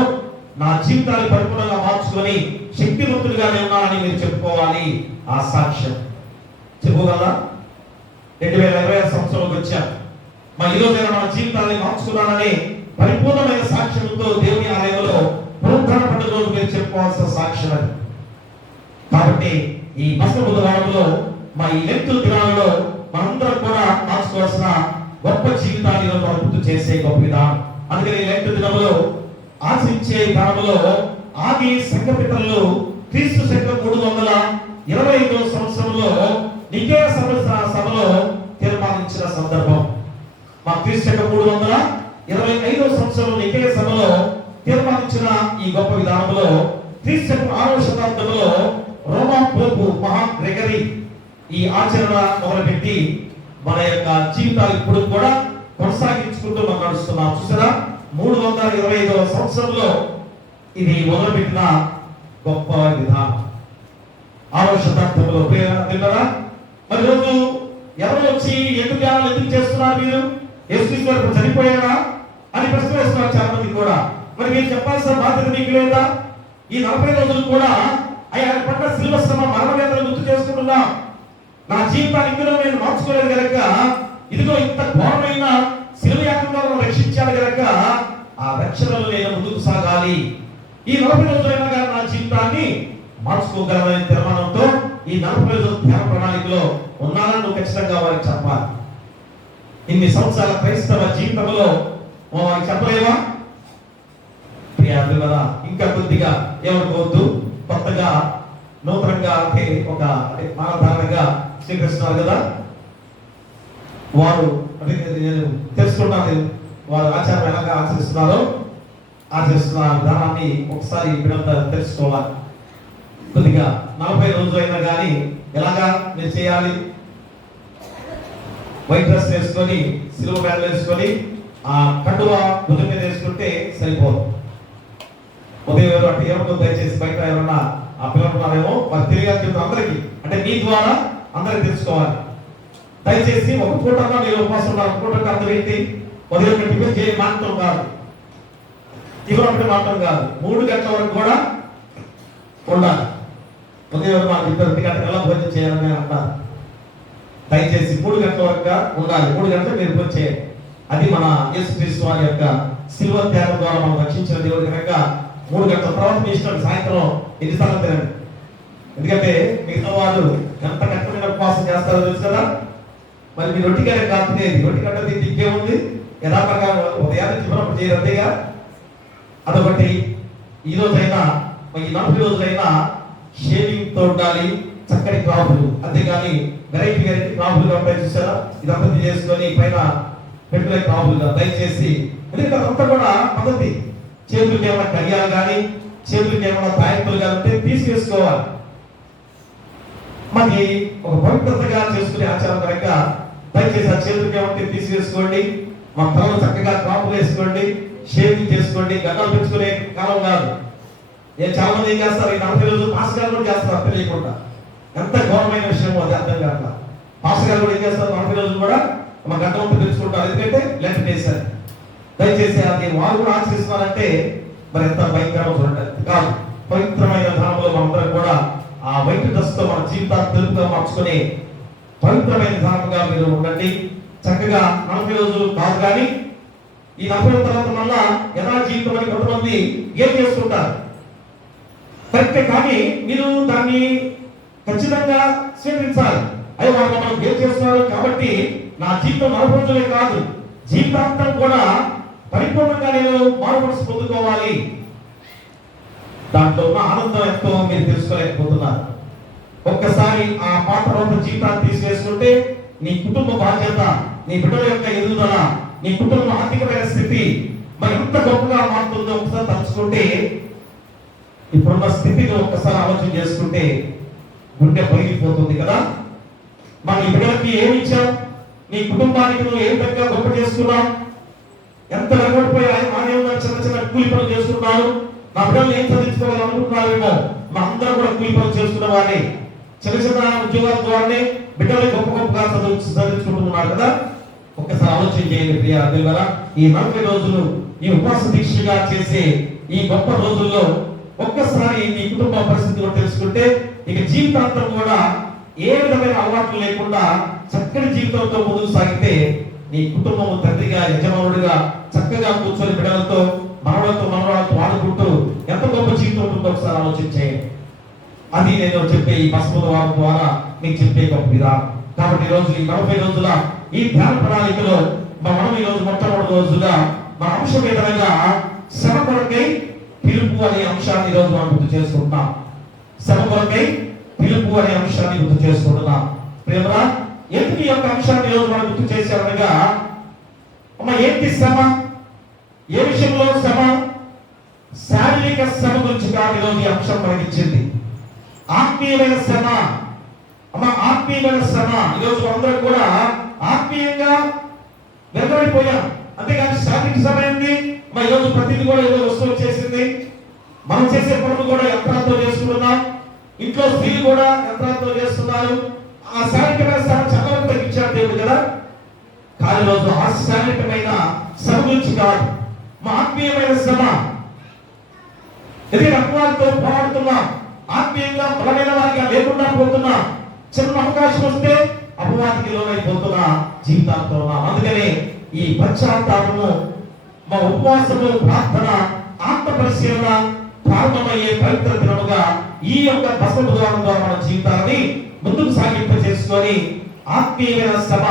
నా జీవితాన్ని పరిపూర్ణంగా మార్చుకొని శక్తివంతుడిగానే ఉన్నానని మీరు చెప్పుకోవాలి. ఆ సాక్ష్యం చెప్పుకోగలరా? 2026 సంవత్సరంలోకి వచ్చాం. ఈ రోజైనా మన జీవితాన్ని మార్చుకున్నానని పరిపూర్ణమైన సాక్ష్యంతో దేవుని ఆలయంలో పునరుత్థాన పండుగ రోజు మీరు చెప్పుకోవాల్సిన సాక్ష్యం అది. కాబట్టి ఈ పసక బుధవారంలో ఈ లెంతు దినాలలో మనందరం కూడా మార్చుకోవాల్సిన గొప్ప జీవితాన్ని మనం గుర్తు చేసే గొప్ప విధానం. అందుకని లెంతు దినంలో ఆచరించే విధానంలో ఆది సంఘ పితరులు క్రీస్తు శకం 325వ సంవత్సరంలో నికేయ సభలో తీర్మానించిన సందర్భం. క్రీస్తు శకం 325వ సంవత్సరంలో నికేయ సభలో తీర్మానించిన ఈ గొప్ప విధానంలో క్రీస్తు శకం 6వ శతాబ్దంలో రోమా పోపు మహా గ్రెగరీ ఈ ఆచరణ మొదలుపెట్టి మన యొక్క జీవితాలు ఇప్పుడు కూడా కొనసాగించుకుంటూ మనం నడుస్తున్నాం. చూసారా? 325వ సంవత్సరంలో ఇది మొదలుపెట్టిన గొప్ప విధానం. 6వ శతాబ్దంలో విన్నారా? మరి రోజు ఎవరు వచ్చి ఎందుకు ధ్యానాలు ఎందుకు చేస్తున్నారు? మీరు యేసుక్రీస్తు వారు చనిపోయాడా అని ప్రశ్న వేస్తున్నారు చాలా మంది కూడా. మరి మీరు చెప్పాల్సిన బాధ్యత మీకు లేదా? ఈ 40 రోజులు కూడా ఆయన పట్ల శిలువ శ్రమ మరణ వేదనలు గుర్తు చేసుకుంటున్నాం. నా జీవితాన్ని ఇందులో నేను మార్చుకోలేదు కనుక ఇదిగో ఇంత ఘోరమైన శిలువ యాగంగా రక్షించాడు కనుక ఆ రక్షణలో నేను ముందుకు సాగాలి. ఈ 40 రోజులైనా కానీ నా జీవితాన్ని మార్చుకోగలననే తీర్మానంతో ఈ 40 రోజుల ధ్యాన ప్రణాళికలో ఉన్నానని నువ్వు ఖచ్చితంగా వారికి చెప్పాలి. ఇన్ని సంవత్సరాల క్రైస్తవ జీవితంలో వారికి చెప్పలేవా? ప్రియాదులరా, ఇంకా కొద్దిగా ఏమనుకోవద్దు. కొత్తగా నూతనంగా మానధారణగా స్వీకరిస్తున్నారు కదా, వారు నేను తెలుసుకుంటాను వారు ఆచారం ఎలాగా ఆచరిస్తున్న విధానాన్ని ఒకసారి ఇప్పుడంతా తెలుసుకోవాలి. కొద్దిగా 40 రోజులు అయినా కానీ ఎలాగా మీరు చేయాలి? వైట్ డ్రెస్ వేసుకొని సిలువ బ్యాండ్ వేసుకొని ఆ కండువ భుజం మీద వేసుకుంటే సరిపోదు. ఉదయం ఎవరు అంటే ఏమో దయచేసి బయట ఎవరన్నా ఆ పిల్లలు ఉన్నారేమో వారు తెలియాలి చెప్తారు అందరికీ. అంటే మీ ద్వారా అందరికి తెలుసుకోవాలి. దయచేసి ఒక పూటగా మీరు ఉపవాసం ఉన్నారు. ఒక పూటగా అందరూ ఏంటి ఉదయం టిఫిన్ చేయి మాటం కాదు, టిఫిన్ మాటం కాదు, 3 గంటల వరకు కూడా ఉండాలి. ఉదయం మాకు 2 గంటల భోజనం చేయాలని అంటారు. దయచేసి 3 గంటల వరకు ఉండాలి. 3 గంటలు మీరు వచ్చే అది మన యేసుక్రీస్తు వారి యొక్క శిలువ త్యాగం ద్వారా మనం రక్షించిన దేవుడి కనుక 3 గంటల తర్వాత మీ ఇష్టం సాయంత్రం ఎన్నిసార్లు తినండి. ఎందుకంటే మిగతా వాళ్ళు ఎంత కష్టమైన ఉపవాసం చేస్తారో తెలుసు కదా. మరి మీరు రొట్టిగానే కాపునేది రొట్టి గంట తింటే ఇంకేముంది, యథాప్రకారం ఉదయాన్ని చివరప్పుడు చేయరు అంతేగా. అదొకటి. ఈ రోజైనా ఈ 40 రోజులైనా షేవింగ్ తో ఉండాలి, చక్కటి క్రాపులు, అంతేగాని వెరైటీ క్రాపులుగా ఉంటాయి చూసారా, ఇదంతా చేసుకొని పైన పెట్టుకునే క్రాపులుగా దయచేసి. ఎందుకంటే అదంతా కూడా పద్ధతి. చేతులకి ఏమైనా కడియాలు కానీ చేతులకి ఏమైనా తాయెత్తులు కానీ ఉంటే తీసివేసుకోవాలి. మనకి ఒక పవిత్రతగా చేసుకునే ఆచారం కనుక దయచేసి ఆ చేతులకి ఏమంటే తీసివేసుకోండి. మా తలలో చక్కగా క్రాపులు వేసుకోండి, షేవింగ్ చేసుకోండి. గడ్డలు పెంచుకునే కాలం కాదు. చాలా మంది ఏం చేస్తారు, ఈ 40 రోజులు పాస్టర్ కూడా చేస్తారు తెలియకుండా. ఎంత ఘోరమైన విషయం అది అర్థం కాక పాస్టర్ కూడా ఏం చేస్తారు, 40 రోజులు కూడా మా గడ్డలు తెలుసుకుంటారు. ఎందుకంటే లెఫ్ట్ వేశారు. దయచేసి అది వారు కూడా ఆచరిస్తున్నారంటే మరి ఎంత భయంకరంగా చూడండి కాదు. పవిత్రమైన ధామంలో మనందరం కూడా ఆ వైట్ డ్రెస్తో మన జీవితాన్ని తెలుపుగా మార్చుకునే పవిత్రమైన ధామంగా మీరు ఉండండి. చక్కగా 40 రోజులు కాదు కానీ ఈ 40 తర్వాత మళ్ళా ఎలా జీవితం అని కొంతమంది ఏం చేస్తుంటారు కరెక్టే. కానీ మీరు దాన్ని ఖచ్చితంగా స్వీకరించాలి. అయ్యో వాళ్ళు మనం ఏం చేస్తున్నారు కాబట్టి నా జీవితం 40 రోజులే కాదు, జీవితాంతం కూడా పరిపూర్ణంగా నేను మారుమనసు పొందుకోవాలి. దాంట్లో ఉన్న ఆనందం ఎంతో మీరు తెలుసుకోలేకపోతున్నారు. ఒక్కసారి ఆ పాత రోజు జీవితాన్ని తీసివేసుకుంటే నీ కుటుంబ బాధ్యత, నీ బిడ్డల యొక్క ఎదుగుదల, నీ కుటుంబ ఆర్థికమైన స్థితి మరి ఎంత గొప్పగా మారుతుందో ఒకసారి తలుచుకుంటే, ఇప్పుడున్న స్థితిని ఒక్కసారి ఆలోచన చేసుకుంటే గుండె పగిలిపోతుంది కదా. మన ఈ బిడ్డలకి ఏమి ఇచ్చాం, నీ కుటుంబానికి నువ్వు ఏ విధంగా గొప్ప చేసుకున్నావు, ఎంత వెనకడిపోయి ఆయన చిన్న చిన్న కూలి పనులు చేసుకున్నారు. నా బిడ్డలు ఏం చదివించుకోవాలనుకుంటున్నారేమో, మా అందరూ కూడా కూలి పనులు చేసుకున్న వారిని చిన్న చిన్న ఉద్యోగాల ద్వారానే బిడ్డలు గొప్ప గొప్పగా చదివించుకుంటున్నారు కదా. ఒక్కసారి ఆలోచన చేయండి ప్రియ దేవుల. ఈ 40 రోజులు ఈ ఉపవాస దీక్షగా చేసే ఈ గొప్ప రోజుల్లో ఒక్కసారి నీ కుటుంబ పరిస్థితి కూడా తెలుసుకుంటే ఇక జీవితాంతం కూడా ఏ విధమైన అలవాట్లు లేకుండా చక్కటి జీవితంతో ముందుకు సాగితే నీ కుటుంబం తండ్రిగా యజమానుడిగా చక్కగా కూర్చొని బిడ్డలతో మనవరాలతో ఆడుకుంటూ ఎంత గొప్ప జీవితం ఉంటుందో ఒకసారి ఆలోచించేయండి. అది నేను చెప్పే ఈ పసుపు వారం ద్వారా మీకు చెప్పే గొప్ప విధానం. కాబట్టి ఈ రోజు ఈ 40 రోజుల ఈ ధ్యాన ప్రణాళికలో మనం ఈ రోజు మొట్టమొదటి రోజుగా మన అంశం ఏదనగా శ్రమ కొరకై పిలుపు అనే అంశాన్ని ఈ రోజు మనం గుర్తు చేసుకుంటున్నాం. శ్రమ కొరకై పిలుపు అనే అంశాన్ని గుర్తు చేసుకుంటున్నాం. ప్రేమరా, ఎందుకు ఈ యొక్క అంశాన్ని ఈ రోజు మనం గుర్తు చేశామనగా, ఏంటి శ్రమ, ఏ విషయంలో శ్రమ, శారీరక శ్రమ గురించి కాదు ఈరోజు ఈ అంశం మనకి ఇచ్చింది. ఆత్మీయమైన శ్రమ. ఆత్మీయమైన శ్రమ. ఈరోజు అందరూ కూడా ఆత్మీయంగా వెలువడిపోయాం, అంతేగాని శారీరక శ్రమ ఏంటి. ఈరోజు ప్రతిదీ కూడా ఏదో వస్తువు వచ్చేసింది. మనం చేసే పనులు కూడా యంత్రాలతో చేసుకుంటున్నాం. ఇంట్లో స్త్రీలు కూడా యంత్రాలతో చేస్తున్నారు. ఆ శారీరకమైన శ్రమ చాలా తగ్గించాడు దేవుడు కదా. కానీ రోజు ఆ శారీరకమైన శ్రమ గురించి కాదు, మా ఆత్మీయమైన శ్రమ. ఎందుకంటే అపవాదితో పోరాడుతున్నాం, ఆత్మీయంగా బలమైన వారిగా లేకుండా పోతున్నాం. చిన్న అవకాశం వస్తే అపవాదికి లోనైపోతున్నా జీవితాంతో ఉన్నాం. అందుకనే ఈ పశ్చాత్తాపము, మా ఉపవాసము, ప్రార్థన, ఆత్మ పరిశీలన ప్రారంభమయ్యే పవిత్ర దినముగా ఈ యొక్క పసుపు బుధవారం ద్వారా మన జీవితాన్ని ముందుకు సాగింప చేసుకొని ఆత్మీయమైన శ్రమ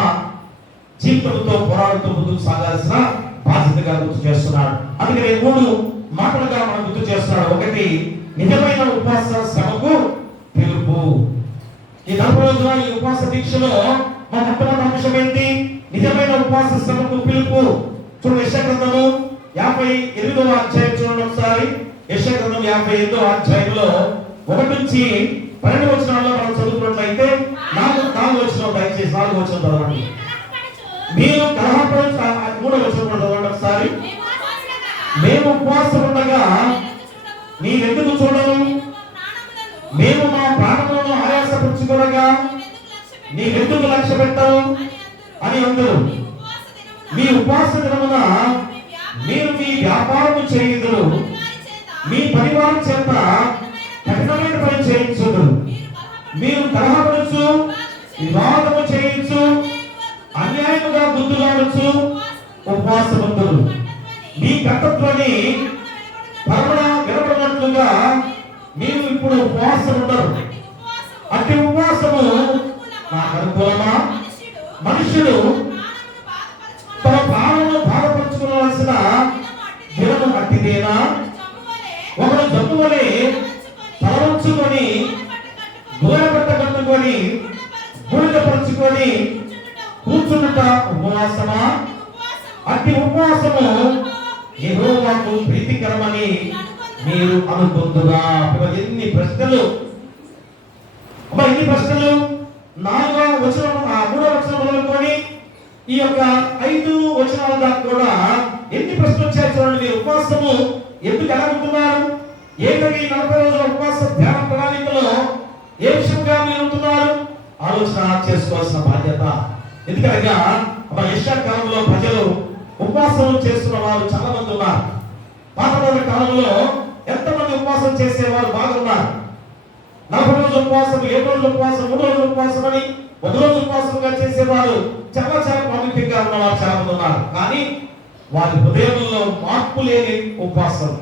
జీవితంతో పోరాడుతూ ముందుకు సాగాల్సిన బాధ్యతగా గుర్తు చేస్తున్నాడు. అందుకనే 3 మాటలుగా మనం గుర్తు చేస్తున్నాడు. ఒకటి, నిజమైన ఉపవాస శ్రమకు పిలుపు. ఈ 40 రోజుల ఈ ఉపవాస దీక్షలో మన మొట్టమొదటి అంశం ఏంటి? నిజమైన ఉపవాస శ్రమకు పిలుపు. చూడండి, యెషయా గ్రంథము 58వ అధ్యాయం చూడండి ఒకసారి. యెషయా గ్రంథం 58వ అధ్యాయంలో 1 నుంచి 12 వచనాల్లో మనం చదువుకున్నట్లయితే 4 వచనం, దయచేసి 4 వచనం చదవండి. మీరు కలహపడచ్చు. 3వ వచనం చదవండి ఒకసారి. మేము ఉపవాసం ఉండగా నీవెందుకు చూడవు, మేము మా ప్రాణములను ఆయాసపరుచుకొనగా నీవెందుకు లక్ష్య పెట్టవు అని అందరూ. మీ ఉపవాస దినమున మీరు మీ వ్యాపారము చేయుదురు, మీ పరివారం చేత కఠినమైన పని చేయించుదురు. మీరు కలహపరచు, వివాదము చేయించు, గుర్తుగానుచు ఉపవాసముందురు. మీ కట్టత్వని పరమణ వినబడినట్లుగా మీరు ఇప్పుడు ఉపవాసం ఉండరు. అట్టి ఉపవాసము నాకు అనుకూలమా? మనుషుడు తన ప్రాణమును బాధపరచుకోవాల్సిన దినము అట్టిదేనా? ఒకడు జమ్ము వలె తలవంచుకొని గోడపట్ట కట్టుకొని బూడిదపరుచుకొని కూర్చుంట ఉపవాసమా? అట్టి ఉపవాసము యెహోవాకు ప్రీతికరమని మీరు అనుకుంటున్నా? ఎన్ని ప్రశ్నలు అమ్మా, ఎన్ని ప్రశ్నలు! 4వ వచనం 3వ వచనం మొదలుకొని ఈ యొక్క 5 వచనాల దాకా కూడా ఎన్ని ప్రశ్నలు వచ్చాయి చూడండి. మీరు ఉపవాసము ఎందుకు ఎలా ఉంటున్నారు? ఏంటంటే ఈ 40 రోజుల ఉపవాస ధ్యాన ప్రణాళికలో ఏ విషయంగా మీరు ఉంటున్నారు ఆలోచన చేసుకోవాల్సిన బాధ్యత. ఎందుకనగా యెషయా కాలంలో ప్రజలు ఉపవాసం చేస్తున్న వారు చాలా మంది ఉన్నారు. పాత కాలంలో ఎంతమంది ఉపవాసం చేసేవారు బాగున్నారు. 40 రోజుల ఉపవాసం, 7 రోజుల ఉపవాసం, 3 రోజుల ఉపవాసం అని 1 రోజు ఉపవాసంగా చేసేవారు చాలా ప్రాముఖ్యంగా ఉన్నవారు చాలా మంది ఉన్నారు. కానీ వారి హృదయంలో మార్పు లేని ఉపవాసం.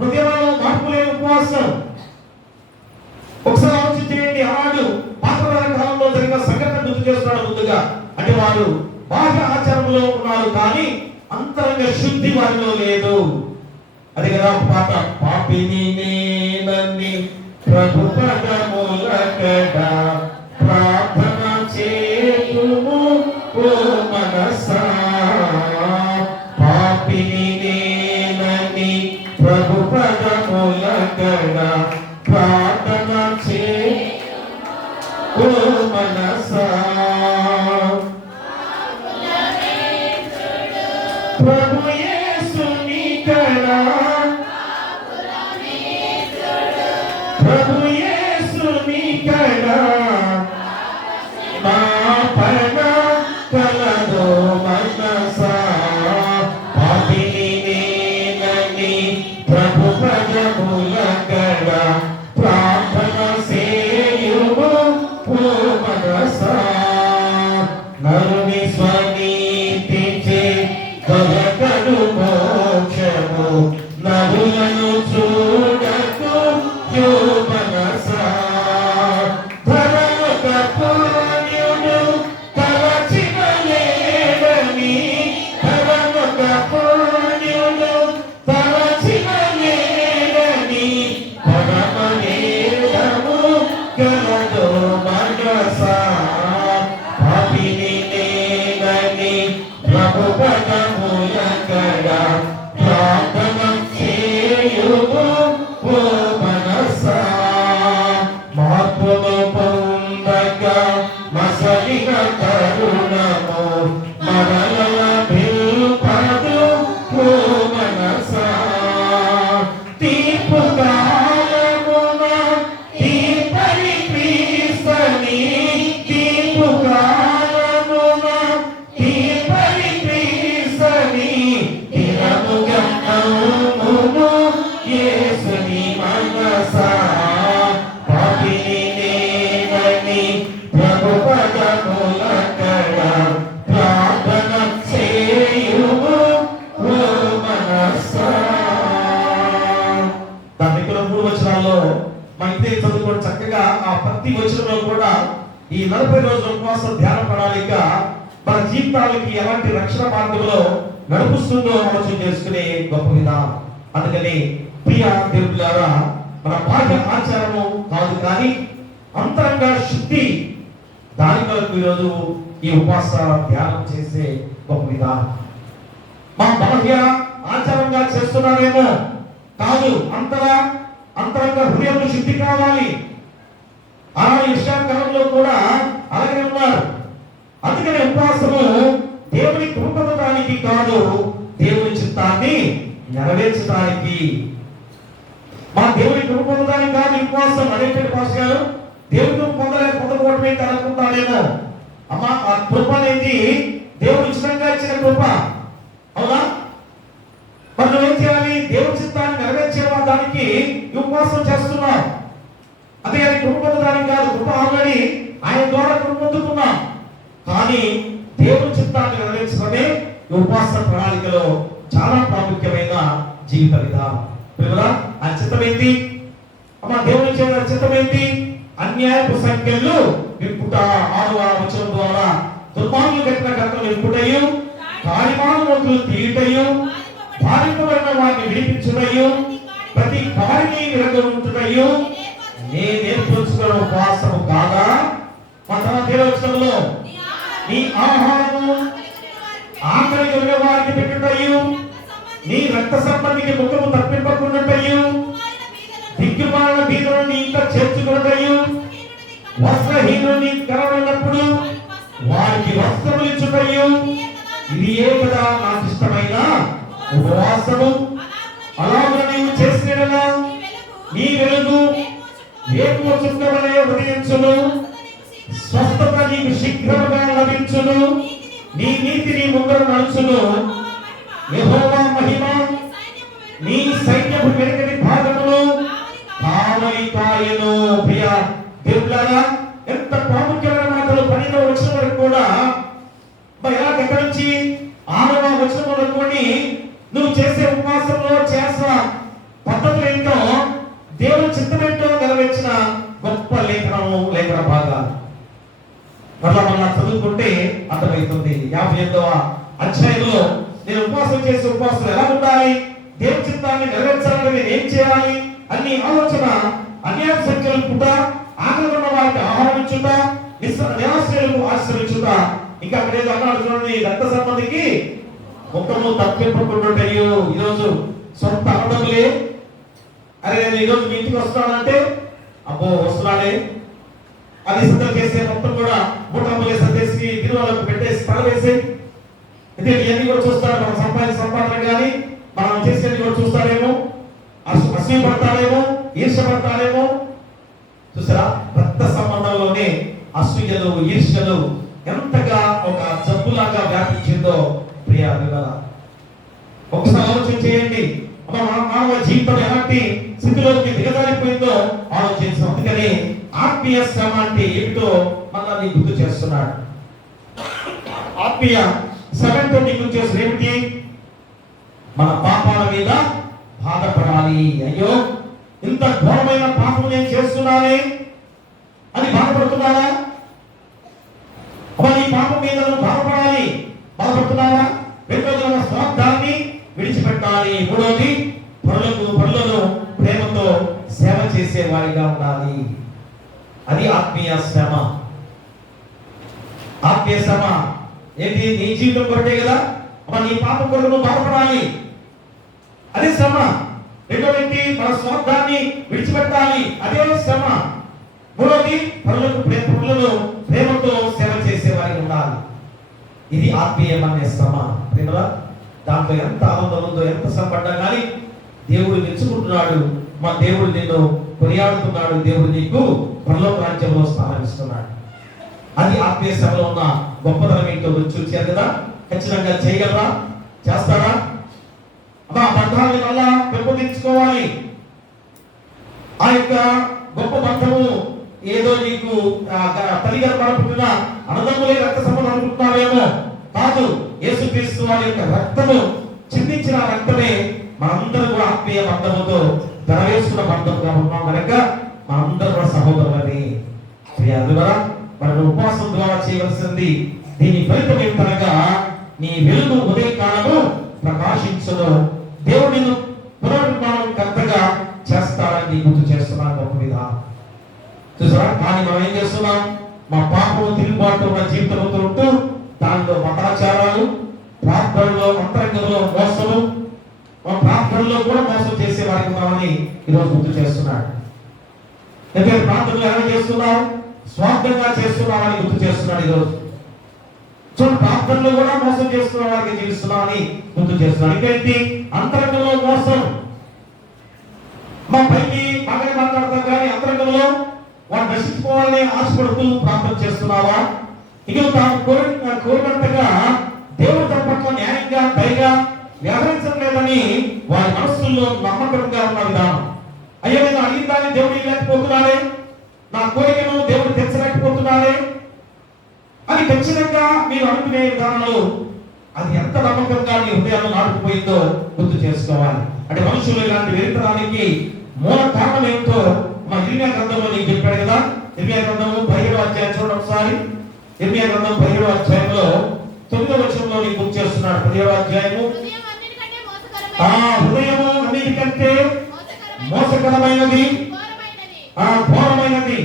హృదయంలో మార్పు లేని ఉపవాసం. ఒకసారి ఆలోచించేయండి. ఆనాడు పాత కాలంలో జరిగిన సంఘటన గుర్తు చేస్తున్నాడు ముందుగా. అంటే వారు బాహ్య ఆచారంలో ఉన్నారు కానీ అంతరంగ శుద్ధి వారిలో లేదు. అది కదా పాట. పాపిని నేనని ప్రభు పదములకడ ప్రార్థన చేయుము ఓ మనసా. పాపిని నేనని ప్రభు పదములకడ ప్రార్థన చేయుము ఓ మనసా. ప్రభు యేసుని కడా, ప్రభు యేసుని కడా మా పైన కలదో మనసా. పాపిని నేనని ప్రభు పదములకడ ప్రార్థన చేయుము ఓ మనసా. నరుని స్వనీతిచే దొరకడు మోక్షము, నరులను చూడకు యో మనసా. ధరముక పుణ్యుడు తలచిన లేడని, ధరముక పుణ్యుడు తలచిన లేడని పరమ నేరము గలదో మనసా. పాపిని నేనని ప్రభు పదములకడ ప్రార్థన చేయుము ఓ మనసా. మార్పును పొందక మసలిన తరుణము మరల బిల్పదు ఓ మనసా. తీర్పు కాలమున తీర్పని క్రీస్తని, తీర్పు కాలమున తీర్పని క్రీస్తని తిరముగా నమ్ముము యేసుని మనసా. పాపిని నేనని ప్రభు పదములకడ ప్రార్థన చేయుము ఓ మనసా. దాని 3 వచనాల్లో మనకి చదువుకోవడం చక్కగా ఆ ప్రతి వచనంలో కూడా ఈ 40 రోజుల ఉపవాస ధ్యాన ప్రణాళిక మన జీవితాలకి ఎలాంటి రక్షణ మార్గంలో నడుపుస్తుందో ఆలోచన చేసుకునే గొప్ప విధానం. అందుకని ప్రియ దేవులారా, మన బాహ్య ఆచారము కాదు కానీ అంతరంగ శుద్ధి, దాని కొరకు ఈరోజు ఈ ఉపవాస ధ్యానం చేసే గొప్ప విధానం. మా బాహ్య ఆచారంగా చేస్తున్నారేమో కాదు, అంతరంగ హృదయం శుద్ధి కావాలి. ఆ యెషయా కూడా అలాగే ఉన్నారు. అందుకని ఉపవాసము దేవుని కృప పొందడానికి కాదు, దేవుని చిత్తాన్ని నెరవేర్చడానికి. మా దేవుని కృప పొందడానికి కాదు ఉపవాసం. అదేంటంటే పాస్ గారు, దేవుని కృప పొందకపోవటమే అనుకుంటానేమో. అమ్మా, ఆ కృప అనేది దేవుడు ఉచితంగా ఇచ్చిన కృప, అవునా? మరి నువ్వేం చేయాలి? దేవుని చిత్తాన్ని నెరవేర్చే దానికి ఉపవాసం చేస్తున్నాం. అదే అది కృప పొందడానికి కాదు. కృప ఆల్రెడీ ఆయన ద్వారా కృప పొందుకున్నాం. కానీ దేవుని చిత్తాన్ని నెరవేర్చడమే ఈ ఉపవాస ప్రణాళికలో చాలా ప్రాముఖ్యమైన జీవిత విధానం. ప్రియులారా, ఆ చిత్తమేంటి? అమ్మ దేవుని చిత్తమేంటి? అన్యాయపు సంఖ్యలు విప్పుట. 6వ వచనం ద్వారా దుర్మార్గులు కట్టిన కట్టలు విప్పుటయు, కాడిమానులు తీయుటయు, బాధింపబడిన వారిని విడిపించుటయు, ప్రతి కాడిని విరగొట్టుటయు నేను నేర్పించుకున్న ఉపవాసము కాదా? మన దేవుని నీ ఆహారము ఆకలి కలిగిన వారికి పెట్టుటయు, నీ రక్త సంబంధికి ముఖము తప్పింపకుండాటయు, దిక్కుమాలిన బీదలను నీ ఇంట చేర్చుకున్నటయు, వస్త్రహీనుని కనబడినప్పుడు వారికి వస్త్రములు ఇచ్చుటయు, ఇది ఏ కదా నాకు ఇష్టమైన ఉపవాసము. అలాగే నీవు చేసిన నీ వెలుగు వేకువ చుక్కవలే ఉదయించును, స్వస్థత నీకు శీఘ్రముగా లభించును, నీ నీతిని ముందర నడుచును. యెహోవా మహిమ నీ సైన్యపు వెనుకటి భాగములో కావలి కాయను. ప్రియ దేవులారా, ఎంత ప్రాముఖ్యమైన మాటలు 12వ వచనం వరకు కూడా ఎలా ఎక్కడి నుంచి 6వ వచనం వరకు నువ్వు చేసే ఉపవాసంలో చేసిన పద్ధతులు ఏంటో, దేవుని చిత్తమేంటో నెరవేర్చిన గొప్ప లేఖన భాగాలు మళ్ళా చదువుకుంటే అర్థమవుతుంది. 58వ అధ్యాయంలో నేను ఉపవాసం ఎలా ఉండాలి, దేవుని చిత్తాన్ని నెరవేర్చాలంటే నేను ఏం చేయాలి అన్ని ఆలోచన, అన్యాయ సంఖ్యలు పుట్ట, ఆకలి ఉన్న వారికి ఆహారం ఇచ్చుట, నిరాశ్రయులకు ఆశ్రయించుట. ఇంకా అక్కడ ఏదో అన్నాడు చూడండి, రక్త సంబంధికి ముఖము తప్పింపకుండాటయు. ఈరోజు సొంత అన్నదమ్ములే, అరే నేను ఈరోజు మీ ఇంటికి వస్తున్నానంటే అబ్బో వస్తున్నాడే అది సిద్ధం చేసే మొత్తం కూడా మూటంబులే సర్దేసి తిరువాళ్ళకు పెట్టేసి తలవేసి ఇదే ఇవన్నీ కూడా చూస్తాడు. మనం సంపాదన కానీ మనం చేసేది కూడా చూస్తాడేమో, అసూయ పడతాడేమో, ఈర్ష పడతాడేమో. చూసారా, రక్త సంబంధంలోనే అసూయలు ఈర్ష్యలు ఎంతగా ఒక జబ్బులాగా వ్యాపించిందో. ప్రియ వివర ఒకసారి ఆలోచన చేయండి. మానవ జీవితం ఎలాంటి స్థితిలోకి దిగజారిపోయిందో ఆలోచించాం. అందుకని ఆత్మీయ శ్రమ అంటే ఏమిటో మనల్ని గుర్తు చేస్తున్నాడు. ఆత్మీయ శ్రమతో నీకు చేసిన ఏమిటి? మన పాపాల మీద బాధపడాలి. అయ్యో ఇంత ఘోరమైన పాపం నేను చేస్తున్నానే అని బాధపడుతున్నావా? నీ పాపం మీద నువ్వు బాధపడుతున్నావా? రెండోది మన స్వార్థాన్ని విడిచిపెట్టాలి. మూడోది పరులను ప్రేమతో సేవ చేసే వారిగా ఉండాలి. అది ఆత్మీయ శ్రమ. ఆత్మీయ శ్రమ ఏంటి? నీ జీవితం కొరకే కదా, నీ పాపం కొరకు నువ్వు బాధపడాలి, అదే శ్రమ. రెండోది మన స్వార్థాన్ని విడిచిపెట్టాలి, అదే శ్రమ. మూడోది పరులను ప్రేమతో సేవ చేసే వారికి ఉండాలి. ఇది ఆత్మీయమనే శ్రమ. ప్రేమలా దాంట్లో ఎంత ఆనందం ఉందో, ఎంత శ్రమపడ్డా కానీ దేవుడు మెచ్చుకుంటున్నాడు. మా దేవుడు నిన్ను కొనియాడుతున్నాడు. దేవుడు నీకు పరలోక రాజ్యంలో స్థానం ఇస్తున్నాడు. అది ఆత్మీయ శ్రమలో ఉన్న గొప్పతనం ఏంటో చూశారు కదా. ఖచ్చితంగా చేయగలరా? చేస్తారా? ఆ బంధాన్ని వల్ల పెంపొందించుకోవాలి. ఆ యొక్క గొప్ప బంధము ఏదో నీకు తల్లిగారు పరపుతున్న అన్నదమ్ములే రక్త సంబంధం అనుకుంటున్నావేమో. కాదు, యేసుక్రీస్తు వారి యొక్క రక్తము చిందించిన రక్తమే మనందరూ కూడా ఆత్మీయ బంధముతో ధరవేసుకున్న బంధంగా ఉన్నాం కనుక మనందరూ కూడా సహోదరులని. అందువల్ల మనం ఉపవాసం ద్వారా చేయవలసింది దీని ఫలితం ఏమిటనగా నీ వెలుగు ఉదయకాలము ప్రకాశించును. దేవుడు నిన్ను పునర్నిర్మాణం కర్తగా చేస్తాడని గుర్తు చేస్తున్నాను. గొప్ప విధానం చూసారా. కానీ మనం ఏం చేస్తున్నాం? మా పాపము తిరుగుబాటు ఉన్న జీవితంతో ఉంటూ దానిలో మతాచారాలు, ప్రార్థనలో అంతరంగంలో మోసము, మా ప్రార్థనలో కూడా మోసం చేసే వారికి ఉన్నామని ఈరోజు గుర్తు చేస్తున్నాడు. ఎందుకంటే ప్రార్థనలు ఎలా చేస్తున్నావు? స్వార్థంగా చేస్తున్నామని గుర్తు చేస్తున్నాడు ఈరోజు. చూడండి, ప్రార్థనలో కూడా మోసం చేస్తున్న వారికి జీవిస్తున్నామని గుర్తు చేస్తున్నాడు. ఇంకేంటి? అంతరంగంలో మోసం. మా పైకి బాగానే మాట్లాడతాం కానీ అంతరంగంలో వాడు నశించుకోవాలని ఆశపడుతూ ప్రార్థన చేస్తున్నావా? ఇక తాను కోరినంతగా దేవుడు తన పట్ల న్యాయంగా దయగా వ్యవహరించడం లేదని వారి మనస్సుల్లో నమ్మకంగా ఉన్న విధానం. అయ్యో నేను అడిగిన దాన్ని దేవుడు ఇవ్వలేకపోతున్నాడే, నా కోరికను దేవుడు తెచ్చలేకపోతున్నాడే అది ఖచ్చితంగా మీరు అనుకునే విధానంలో అది ఎంత నమ్మకంగా మీ హృదయాల్లో నాటుకుపోయిందో గుర్తు చేసుకోవాలి. అంటే మనుషులు ఇలాంటి వెళ్తడానికి మూల కారణం ఏమిటో మా ఇర్మియా గ్రంథంలో నీకు చెప్పాడు కదా. ఇర్మియా గ్రంథము 17వ అధ్యాయం చూడండి ఒకసారి. ఇర్మియా గ్రంథం 17వ అధ్యాయంలో 9వ వచనంలో నీకు గుర్తు చేస్తున్నాడు. 17వ అధ్యాయము హృదయము అన్నిటికంటే మోసకరమైనది, ఘోరమైనది,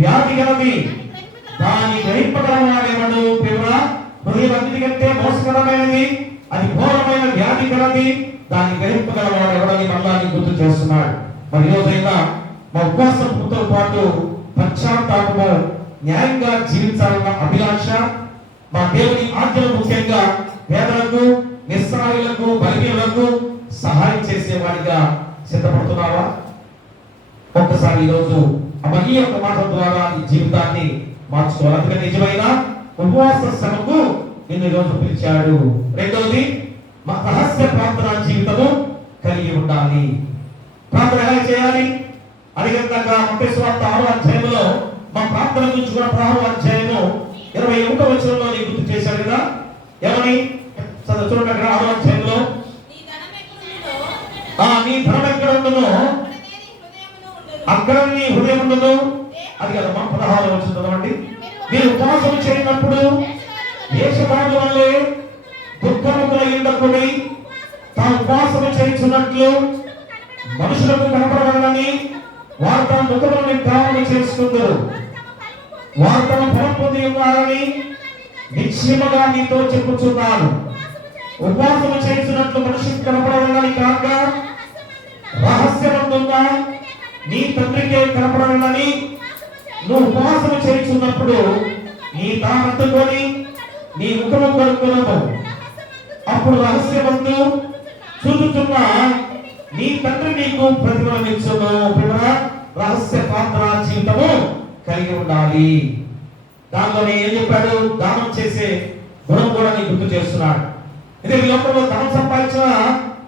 వ్యాధి గలది, దాని గ్రహింపగలవాడేవాడు పిల్లరా. హృదయం అన్నిటికంటే మోసకరమైనది, అది ఘోరమైన వ్యాధి గలది, దాన్ని గ్రహింపగలవాడు ఎవడని మళ్ళా గుర్తు చేస్తున్నాడు. మరి ఈరోజైనా మా ఉపవాసంతో పాటు పశ్చాత్తాపము, న్యాయంగా జీవించాలన్న అభిలాష, మా దేవుని ఆజ్ఞలు ముఖ్యంగా పేదలకు, నిస్సహాయులకు, బలహీనులకు సహాయం చేసేవాడిగా సిద్ధపడుతున్నావా? ఒక్కసారి ఈరోజు ఈ యొక్క మాట ద్వారా ఈ జీవితాన్ని మార్చుకోవాలి. అందుకని నిజమైన ఉపవాస శ్రమకు నిన్ను ఈరోజు పిలిచాడు. రెండవది, మా రహస్య ప్రార్థనా జీవితము కలిగి ఉండాలి. ప్రార్థన ఎలా చేయాలి? అడిగినాక మత్తయి సువార్త 6వ అధ్యాయంలో మా ప్రార్థన గురించి కూడా 16వ అధ్యాయము 21వ వచనంలో నీకు గుర్తు చేశాడు కదా. ఏమని చూడండి అక్కడ 6వ అధ్యాయంలో, నీ ధనం ఎక్కడ ఉండును అక్కడ నీ హృదయం ఉండును. అది కదా మా 16వ వచనం చదవండి. మీరు ఉపవాసం చేయనప్పుడు దేశభాగం వల్లే దుఃఖములై ఉండకుడి, తాను ఉపవాసం చేయించున్నట్లు మనుషులకు కనపడవాలని వారు తమ ముఖములను కావని చేసుకుందరు. వారు తమ ఫలం పొంది ఉన్నారని నిశ్చయముగా నీతో చెప్పుచున్నాను. ఉపవాసం చేయించినట్లు మనుషులకు కనపడవాలని కాక రహస్యమందున్న నీ తండ్రికే కనపడాలని నువ్వు ఉపవాసం చేయించున్నప్పుడు నీ తానెత్తుకొని నీ ముఖము కడుక్కున్నావు. అప్పుడు రహస్యమందు చూచుచున్న నీ తండ్రి నీకు ప్రతిఫలమిచ్చును. రహస్య ప్రార్థనా జీవితము కలిగి ఉండాలి. దానిలోనే ఏం చెప్పాడు? దానం చేసే గుణం కూడా నీకు గుర్తు చేస్తున్నాడు. ఇదే ఈ లోకంలో ధనం సంపాదించిన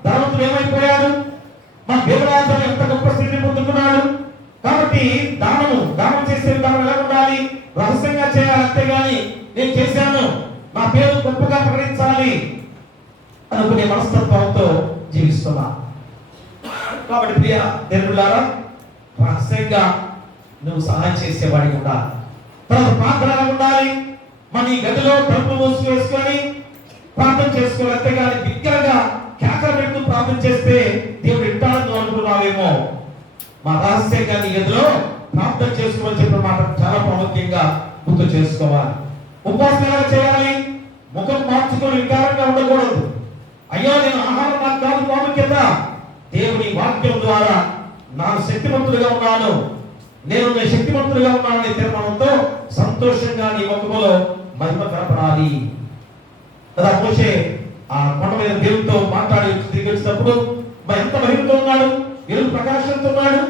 ధనవంతుడు ఏమైపోయాడు? మా దేవరాజు ఎంత గొప్ప స్థితిని పొందుకున్నాడు. కాబట్టి దానం చేసే విధానం ఎలా ఉండాలి? రహస్యంగా చేయాలి. అంతేగాని నేను చేశాను, నా పేరు గొప్పగా ప్రకటించాలి అనుకునే మనస్తత్వంతో జీవిస్తున్నా. కాబట్టి ప్రియ దేవులారా, రహస్యంగా నువ్వు సహాయం చేసేవాడికి ఉండాలి. తర్వాత ప్రార్థన ఉండాలి. మన ఈ గదిలో తలుపు మూసి వేసుకొని ప్రార్థన చేసుకోవాలి. అంతేగాని బిగ్గరగా కేకలు పెడుతూ ప్రార్థన చేస్తే దేవుడు ఇంటాడు అనుకున్నావేమో. మా రహస్యంగా నీ గదిలో ప్రార్థన చేసుకోమని చెప్పిన మాట చాలా ప్రాముఖ్యంగా గుర్తు చేసుకోవాలి. ఉపవాసం ఎలా చేయాలి? ముఖం మార్చుకొని వికారంగా ఉండకూడదు. అయ్యో నేను ఆహారం నాకు కాదు ప్రాముఖ్యత. దేవుని వాక్యం ద్వారా నాకు శక్తివంతుడిగా ఉన్నాను, నేను శక్తివంతుడిగా ఉన్నానని తీర్మానంతో సంతోషంగా నీ ముఖములో మహిమ కనపడాలి కదా. మోషే ఆ కొండ మీద దేవుడితో మాట్లాడి తిరిగి వచ్చినప్పుడు ఎంత మహిమతో ఉన్నాడు, వెలుగు ప్రకాశంతో ఉన్నాడు.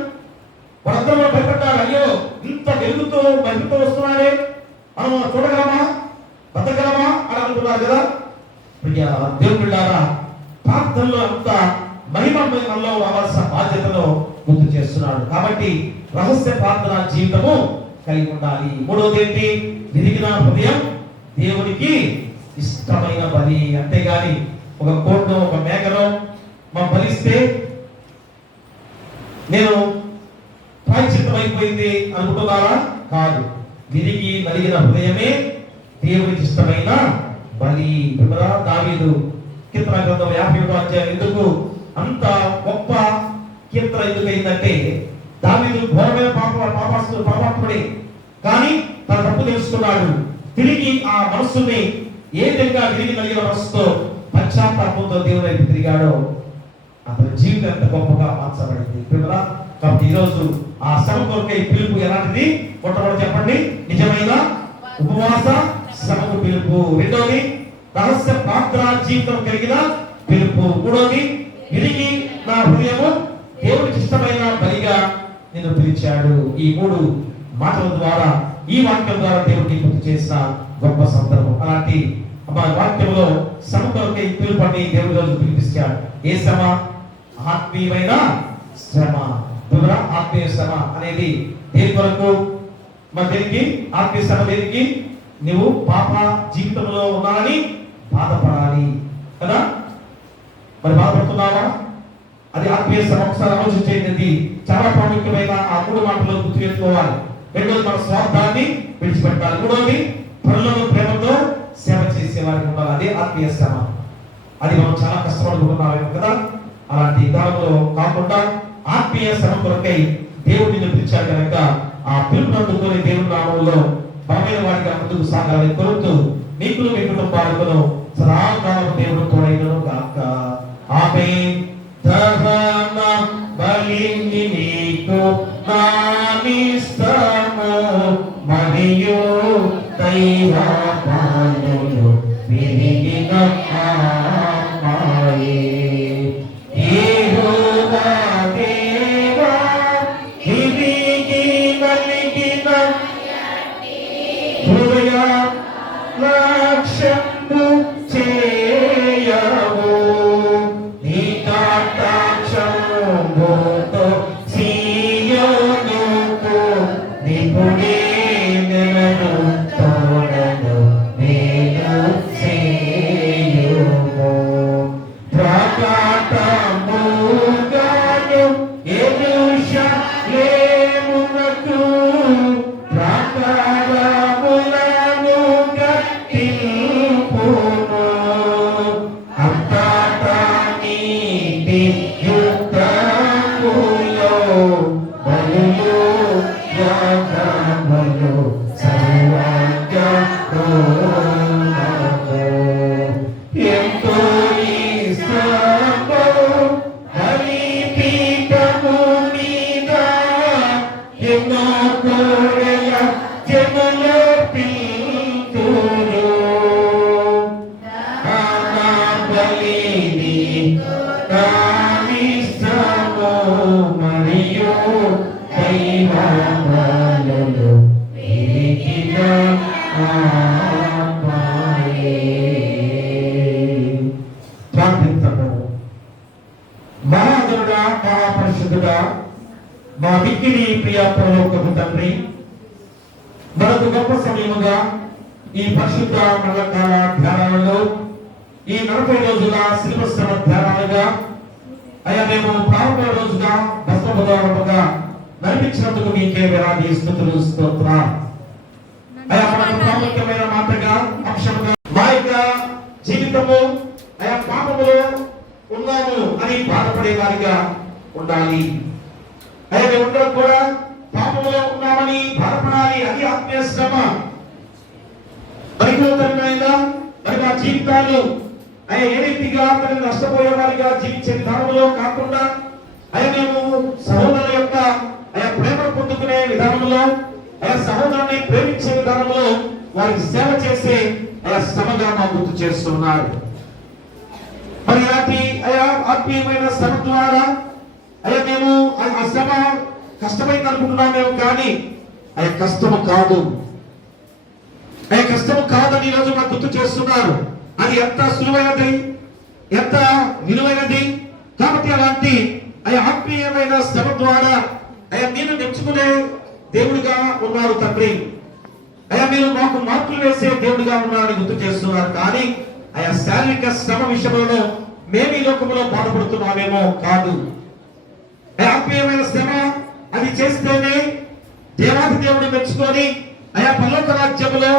వాళ్ళందరూ భయపడ్డారు. అయ్యో ఇంత వెలుగుతో మహిమతో వస్తున్నాడే, మనం చూడగలమా, బతకగలమా అని అనుకున్నారు కదా. దేవుడు బిడ్డారా, ప్రార్థనలో అంత మహిమలో అవ్వాల్సిన బాధ్యతను గుర్తు చేస్తున్నాడు. కాబట్టి రహస్య ప్రార్థన జీవితము కలిగి ఉండాలి. మూడవది ఏంటి? విరిగిన హృదయం దేవునికి ఇష్టమైన బలి. అంతేగాని ఒక కోడ్ను ఒక మేకను మా బలిస్తే నేను ప్రాయశ్చిత్తం అయిపోయింది అనుకుంటున్నారా? కాదు. విరిగి నలిగిన హృదయమే దేవునికి ఇష్టమైన బలి. దావీదు కీర్తన గ్రంథం 51వ అధ్యాయం ఎందుకు అంత గొప్ప కీర్తన ఎందుకైందంటే, దావీదు ఘోరమైన పాపాత్ముడే, కానీ తన తప్పు తెలుసుకున్నాడు. తిరిగి ఆ మనస్సుని ఏ విధంగా విరిగి నలిగిన మనస్సుతో పశ్చాత్తాపంతో దేవుని వైపు తిరిగాడో అతని జీవితం ఎంత గొప్పగా మార్చబడింది. కాబట్టి ఈరోజు ఆ శ్రమ కొరకే పిలుపు ఎలాంటిది? మొట్టమొదటి చెప్పండి, నిజమైన ఉపవాస శ్రమకు పిలుపు. రెండోది రహస్య ప్రార్థనా జీవితం కలిగిన పిలుపు. మూడోది విరిగి నా హృదయము దేవుడికి ఇష్టమైన బలిగా నిన్ను పిలిచాడు. ఈ మూడు మాటల ద్వారా, ఈ వాక్యం ద్వారా దేవుడిని గుర్తు చేసిన గొప్ప సందర్భం. అలాంటి వాక్యంలో శ్రమ కొరకే పిలుపు అని దేవుడి రోజు పిలిపిస్తాడు. ఏ శ్రమ? ఆత్మీయమైన శ్రమ. ఆత్మీయ శ్రమ అనేది దేని కొరకు? మరి దేనికి ఆత్మీయ శ్రమ? దేనికి? నువ్వు పాప జీవితంలో ఉన్నానని బాధపడాలి కదా. మరి బాధపడుతున్నావా? అది ఆత్మీయ శ్రమ. ఒకసారి ఆలోచించేది చాలా ప్రాముఖ్యమైన ఆ 3 మాటలు గుర్తు చేసుకోవాలి. రెండోది మన స్వార్థాన్ని విడిచిపెట్టాలి. మూడోది పరులను ప్రేమతో సేవ చేసేవారికి ఉండాలి. అదే ఆత్మీయ శ్రమ. అది మనం చాలా కష్టపడుకుంటున్నామేమో కదా. అలాంటి దానిలో కాకుండా ఆత్మీయ శ్రమ కొరకై దేవుడు నిన్ను పిలిచాడు కనుక ఆ పిలుపును అందుకొని దేవుని నామంలో బలమైన వాడిగా ముందుకు సాగాలని కోరుతూ నీకులు మీ కుటుంబాలకు సదాకాలం దేవుడు తోడైనను గాక. ఆమేన్. దహన బలిని నీకు నామిస్తాము మరియు దైవ పాలనలో విరిగిన ఆత్మయే యెహోవా దేవా విరిగి నలిగిన హృదయ లక్ష్యము చేయవు నీ కటాక్షముతో సీయోనుకు నిపుణే నెలను తోడను వేలు చేయుము ప్రకటముగాను యెరూషలేమునకు ప్రాకారములను కట్టింపుము అంతటా నీతి యుద్ధములో బలులు యాగములు సర్వాంగహోమము ఎంతో ఇష్టము బలిపీఠము మీద ఎన్నో కోడెల జనులు పిలుతురు బలిని కామిస్తాము మరియు దైవ బలులు విరిగిన ఆత్మయే. ప్రార్థించము. మహాగరుడా, మహాపరిశుద్ధుడా, మా మిక్కిలి ప్రియ పరలోకపు తండ్రి, మరొక గొప్ప సమయముగా ఈ పరిశుద్ధ మండలకాల ధ్యానాలలో ఈ 40 రోజుల శిల్ప శ్రమ ధ్యానాలుగా అయ్యా మేము ప్రారంభ రోజుగా బసవగా నడిపించినందుకు మీకే వేలాది స్తుతులు స్తోత్రం. అయ్యా మనకు ప్రాముఖ్యమైన మాటగా అంశంగా మా యొక్క జీవితము అయ్యా పాపములో ఉన్నాము అని బాధపడే వారిగా ఉండాలి. అయ్యా మేము కూడా పాపములో ఉన్నామని బాధపడాలి. అది ఆత్మీయ శ్రమ. పరిపూర్ణమైన మరి మా జీవితాలు అయ్యా ఏ రీతిగా మరి నష్టపోయే వారిగా జీవించే విధానంలో కాకుండా అయ్యా మేము సహోదరుల యొక్క అయ్యా ప్రేమ పొందుకునే విధానంలో అయ్యా సహోదరుని ప్రేమించే విధానంలో వారికి సేవ చేసే అయ్యా శ్రమగా మా గుర్తు చేస్తున్నారు. మరి అలాంటి అయ్యా ఆత్మీయమైన శ్రమ ద్వారా అయ్యా మేము ఆ శ్రమ కష్టమైంది అనుకుంటున్నామేమో కానీ అయ్యా కష్టము కాదు. అయ్యా కష్టము కాదని ఈరోజు మాకు గుర్తు చేస్తున్నారు. అది ఎంత సులువైనది, ఎంత విలువైనది. కాబట్టి అలాంటి అయ్యా ఆత్మీయమైన శ్రమ ద్వారా అయ్యా మీరు మెచ్చుకునే దేవుడిగా ఉన్నారు తండ్రి. అయ్యా మీరు మాకు మార్పులు వేసే దేవుడిగా ఉన్నారని గుర్తు చేస్తున్నారు. కానీ అయ్యా శారీరక శ్రమ విషయంలో మేము ఈ లోకంలో బాధపడుతున్నామేమో కాదు. ఆత్మీయమైన శ్రమ అది చేస్తేనే దేవాది దేవుడు మెచ్చుకొని అయా పరలోక రాజ్యములో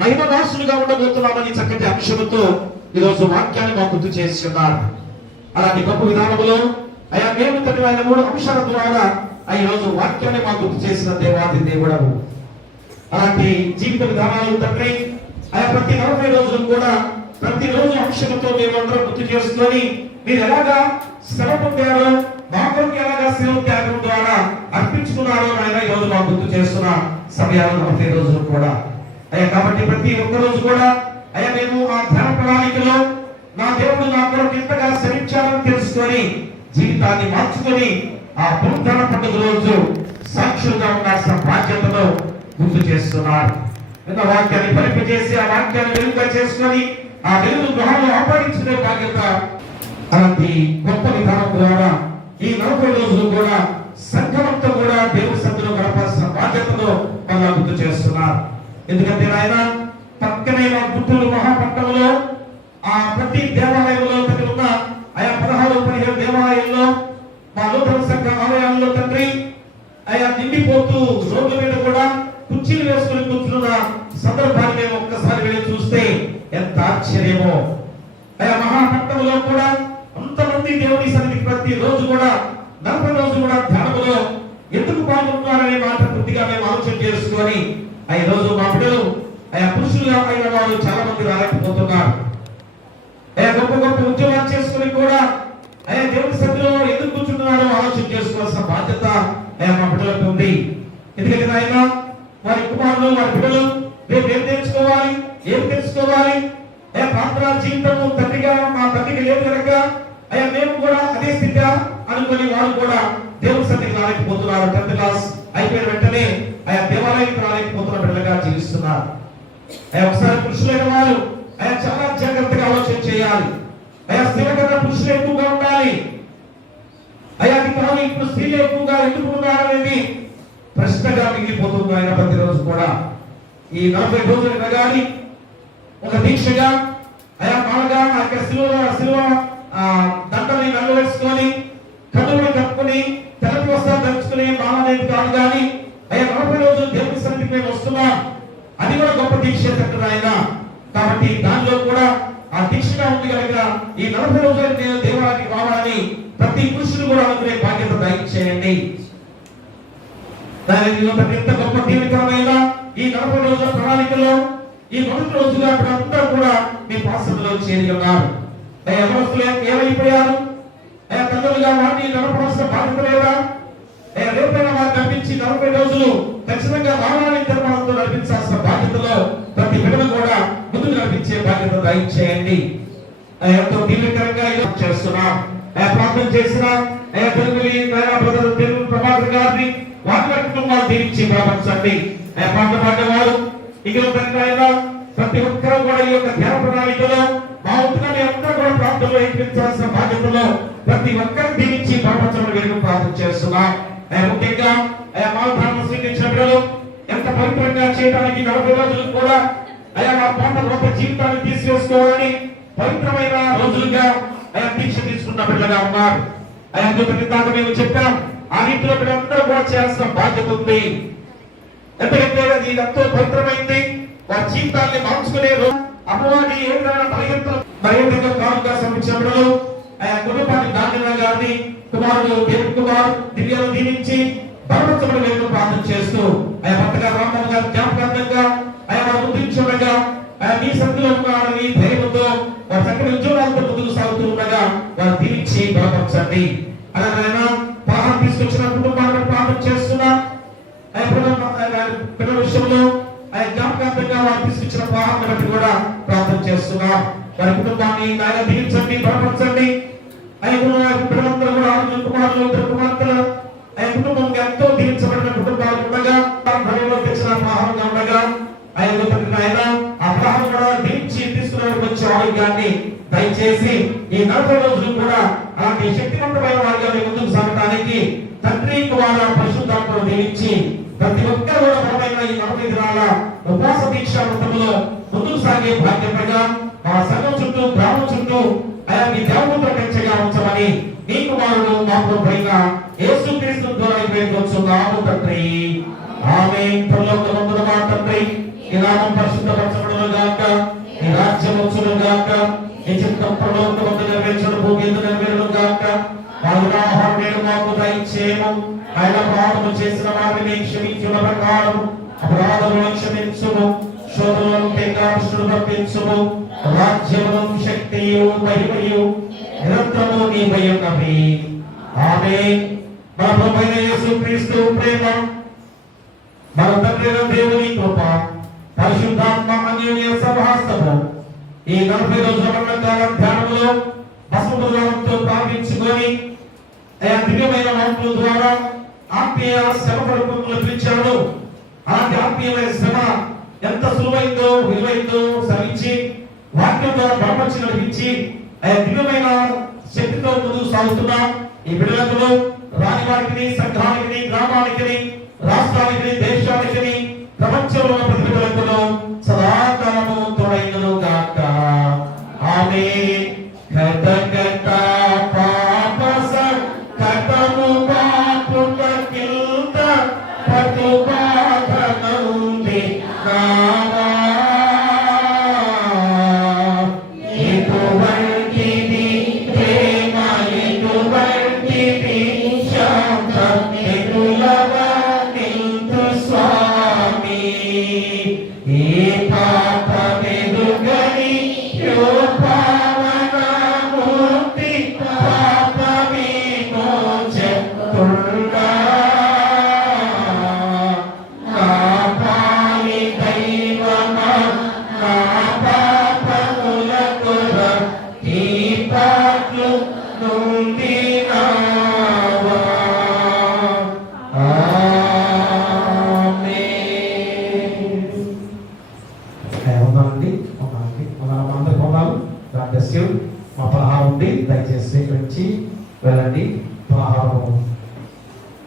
మహిమ వాసులుగా ఉండబోతున్నామని చక్కటి అంశంతో ఈరోజు వాక్యాన్ని మాకు గుర్తు చేస్తున్నారు. అలాంటి గొప్ప విధానంలో అయా మేము తండ్రి ఆయన 3 అంశాల ద్వారా ఈ రోజు వాక్యాన్ని మాకు గుర్తు చేసిన దేవాది దేవుడవు. అలాంటి జీవిత విధానాలు తండ్రి అయా ప్రతి 40 రోజులు కూడా ప్రతిరోజు అంశంతో మేమందరం గుర్తు చేసుకొని మీరు ఎలాగా శ్రమ పొందారో మా కొరకు ఎలాగా సేవ త్యాగం ద్వారా అర్పించుకున్నారో ఆయన ఈ రోజు మాకు గుర్తు చేస్తున్న సమయాలు 40 రోజులు కూడా అయ్యా. కాబట్టి ప్రతి ఒక్క రోజు కూడా అయ్యా మేము ఆ ధ్యాన ప్రణాళికలో నా దేవుడు నా కొరకు ఇంతగా శ్రమించాలని తెలుసుకొని జీవితాన్ని మార్చుకొని ఆ పునరుద్ధరణ పండుగ రోజు సాక్షులుగా ఉండాల్సిన బాధ్యతను గుర్తు చేస్తున్నారు. ఇంత వాక్యాన్ని ఫలింపజేసి ఆ వాక్యాన్ని వెలుగుగా చేసుకొని ఆ వెలుగు గృహంలో ఆపాదించుకునే బాధ్యత. అలాంటి గొప్ప విధానం ద్వారా ఈ 40 రోజులు కూడా సంఘమంతా కూడా దేవుని సన్నిధిలో గడపాల్సిన బాధ్యతను మళ్ళా గుర్తు చేస్తున్నారు. ఎందుకంటే ఆయన పక్కనే మా గుంటూరు మహాపట్నంలో ఆ ప్రతి దేవాలయంలో తండ్రి ఉన్న ఆయా 16-17 దేవాలయంలో మా నూతన సంఘ ఆలయాల్లో తండ్రి ఆయా నిండిపోతూ రోడ్ల మీద కూడా కుర్చీలు వేసుకుని కూర్చున్న సందర్భాన్ని మేము ఒక్కసారి వెళ్ళి చూస్తే ఎంత ఆశ్చర్యమో. ఆయా మహాపట్నంలో కూడా అంతమంది దేవుని సన్నిధికి ప్రతి రోజు కూడా 40 రోజు కూడా ధ్యానంలో ఎందుకు పాల్గొంటున్నారనే మాట పూర్తిగా మేము ఆలోచన చేసుకొని ఈ రోజు మా బిడ్డలు ఆయా పురుషులుగా అయిన వాళ్ళు చాలా మంది రాలేకపోతున్నారు. ఆయా గొప్ప గొప్ప ఉద్యోగాలు చేసుకుని కూడా ఆయా దేవుని సన్నిధిలో ఎందుకు కూర్చున్నారో ఆలోచన చేసుకోవాల్సిన బాధ్యత ఆయా మా బిడ్డలకు ఉంది. ఎందుకంటే ఆయన వారి కుమారులు వారి బిడ్డలు రేపు ఏం తెలుసుకోవాలి, ఏం తెలుసుకోవాలి, ప్రార్థనా జీవితము తండ్రిగా మా తండ్రికి లేదు కనుక అయ్యా మేము కూడా అదే స్థితి అనుకుని వాళ్ళు కూడా దేవుని సన్నిధికి రాలేకపోతున్నారు. 10th క్లాస్ అయిపోయిన వెంటనే ఆయా దేవాలయానికి రాలేకపోతున్న బిడ్డలుగా జీవిస్తున్నారు. ఒకసారి పురుషులైన వాళ్ళు చాలా జాగ్రత్తగా ఆలోచన చేయాలి. స్థిరకరణ పురుషులు ఎక్కువగా ఉండాలి. అది కాదు ఇప్పుడు స్త్రీలు ఎక్కువగా ఎందుకు ఉన్నారనేది ప్రశ్నగా మిగిలిపోతుంది. ఆయన ప్రతిరోజు కూడా ఈ 40 రోజులు కానీ ఒక దీక్షగా మామగా శిలువ దండని నల్ల వేసుకొని కన్నులు కప్పుకొని తెల్లటి వస్త్రాలు ధరించుకుని మామనేది కాదు కానీ 40 రోజులు దేవుని సన్నిధికి మేము వస్తున్నాం. అది కూడా గొప్ప దీక్ష అంటారు ఆయన. కాబట్టి దానిలో కూడా ఆ దీక్షగా ఉంది కనుక ఈ 40 రోజులు నేను దేవాలయానికి రావాలని ప్రతి పురుషుడు కూడా అనుకునే బాధ్యత దయచేయండి. ఎంత గొప్ప దీవికమైన ఈ 40 రోజుల ప్రణాళికలో ఈ మొదటి రోజుగా అందరూ కూడా మీ పాసంలో చేరి ఉన్నారు. ఏమైపోయారు? తల్లులుగా వారిని నడపవలసిన బాధ్యత లేదా? రేపైనా వారు నడిపించి 40 రోజులు ఖచ్చితంగా రావాలని తీర్మానంతో నడిపించాల్సిన బాధ్యతలో ప్రతి బిడ్డను కూడా ముందుకు నడిపించే బాధ్యత దయచేయండి. ఎంతో దీవెనకరంగా చేస్తున్నాం. ప్రార్థన చేసిన తెలుగు ప్రభాకర్ గారిని వారి కుటుంబాలు దీవించి ప్రారంభించండి. పాటలు పాడేవారు ప్రతి ఒక్కరూ కూడా ఈ యొక్క ధ్యాన ప్రణాళికలో మా వంతుగా అందరూ కూడా ప్రార్థనలో ఏర్పించాల్సిన బాధ్యతలో ప్రతి ఒక్కరు దీవించి ప్రారంభించడం వెలుగు ప్రార్థన చేస్తున్నాం. ముఖ్యంగా మాల్బ్రాహ్మణ స్వీకరించిన బిడ్డలు ఎంత పవిత్రంగా చేయడానికి 40 రోజులు కూడా మా పాట గొప్ప జీవితాన్ని తీసివేసుకోవాలని పవిత్రమైన రోజులుగా దీక్ష తీసుకున్న బిడ్డగా ఉన్నారు. దాకా మేము చెప్పాం ఆ రీతిలో బిడ్డలందరూ కూడా చేయాల్సిన బాధ్యత ఉంది. ఎందుకంటే అది ఎంతో పవిత్రమైంది. వారి జీవితాన్ని మార్చుకునే అమ్మవారి ఏదైనా మర్యాదగా కానుగా సమర్పించినప్పుడు కుటుంబాన్ని దానిగా గారిని కుమారుడు దేవుడి కుమార్ దివ్యాలు దీవించి బలవంతమైన వేదిక ప్రార్థన చేస్తూ భర్తగా రామమ్మ గారు జ్ఞాపకార్థంగా వారు ముద్రించుండగా మీ సన్నిధిలో ఉన్నారని ధైర్యంతో వారి చక్కని ఉద్యోగాలతో ముందుకు సాగుతూ ఉండగా వారు దీవించి బలపరచండి. అలాగైనా ప్రాణం తీసుకొచ్చిన కుటుంబాలను ప్రార్థన చేస్తున్నా పిల్లల విషయంలో జ్ఞాపకార్థంగా వారు తీసుకొచ్చిన ప్రాణం బట్టి కూడా ప్రార్థన చేస్తున్నాం. వారి కుటుంబాన్ని ఆయన దీవించండి, బలపరచండి. పిల్లలందరూ కూడా కుమారులు కుమార్తెలు కుటుంబం ఎంతో దీవించబడిన కుటుంబాలు ఉండగా తెచ్చిన ఆహారంగా ఉండగా ఆయన ఆ ప్రాణం కూడా దీవించి తీసుకునే వచ్చే ఆరోగ్యాన్ని దయచేసి ఈ 40 రోజులు కూడా అలాంటి శక్తివంతమైన వారిగా ముందుకు సాగడానికి తండ్రి కుమార పరిశుద్ధాత్మను దీవించి ప్రతి ఒక్కరు కూడా బలమైన ఈ 40 దినాల ఉపవాస దీక్ష వ్రతంలో ముందుకు సాగే బాధ్యతగా మా సంఘం చుట్టూ గ్రామం చుట్టూ మీ దేవుడితో పెంచగా ఉంచమని మీ కుమారుడు మా ప్రభువైన యేసుక్రీస్తు ద్వారా వేడుకొంచున్నాము తండ్రి. ఆమేన్. పరలోకమందున మా తండ్రి, నీ నామం పరిశుద్ధపరచబడును గాక, నీ రాజ్యం వచ్చును గాక, నీ చిత్తం పరలోకమందు నెరవేర్చును భూమి మీద నెరవేరును గాక. మా ఆహారం నేడు మాకు దయచేయము. ఆయన అపరాధము చేసిన వారిని క్షమించిన ప్రకారం అపరాధములను క్షమించుము. శోధనలను కృష్ణుడు తప్పించుము. రాజ్యమును శక్తియు మహిమయు నిరంతరము నీవై ఉన్నవి. ఆమేన్. మన ప్రభువైన యేసుక్రీస్తు ప్రేమ, మన తండ్రి దేవుని కృప, పరిశుద్ధాత్మ అన్యోన్య సహవాసము ఈ 40 రోజుల కాలం ధ్యానంలో భస్మద్వారంతో ప్రారంభించుకొని దివ్యమైన వాక్కుల ద్వారా ఆత్మీయ శ్రమ పడుకుని పిలిచాడు. అలాంటి ఆత్మీయమైన శ్రమ ఎంత సులువైందో విలువైందో సవించి వాక్యం ద్వారా బలపరిచి నడిపించి దివ్యమైన శక్తితో ముందుకు సాగుతున్నా ఈ బిడ్డలకు రాని వారికి, సంఘానికి, గ్రామానికి, రాష్ట్రానికి, దేశానికి, ప్రపంచంలో ప్రతి బిడ్డలకు సదాకాలము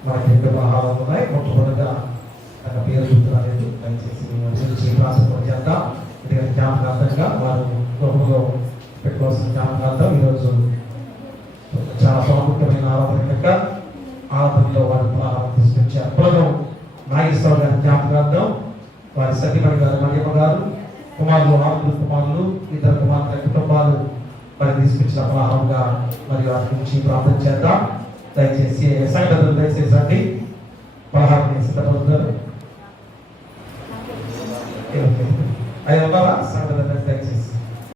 మనకి రెండు ఆహారాలు ఉన్నాయి. మొట్టమొదటిగా తన పేరు చూపుతున్నారు, దయచేసి గురించి ప్రార్థన చేద్దాం. ఎందుకంటే జ్ఞాపకార్థంగా వారు గృహంలో పెట్టుకోవాల్సిన జ్ఞాపకార్థం ఈరోజు చాలా ప్రాముఖ్యమైన ఆరాధన కనుక ఆరాధనలో వారి ఆహారం తీసుకొచ్చారు. ప్రజలు నాగేశ్వర గారి జ్ఞాపకార్థం వారి సతీమణి గారు, మణియమ్మ గారు, కుమారులు, 6 కుమారులు, 2 కుమార్తెల కుటుంబాలు వారి తీసుకొచ్చిన ఆహారంగా మరి వారి గురించి ప్రార్థన చేద్దాం. దయచేసి సంఘటనలు దయచేసి రండి, పలహారం సిద్ధపడుతున్నారు. అయ్యా ఉన్నారా సంఘటన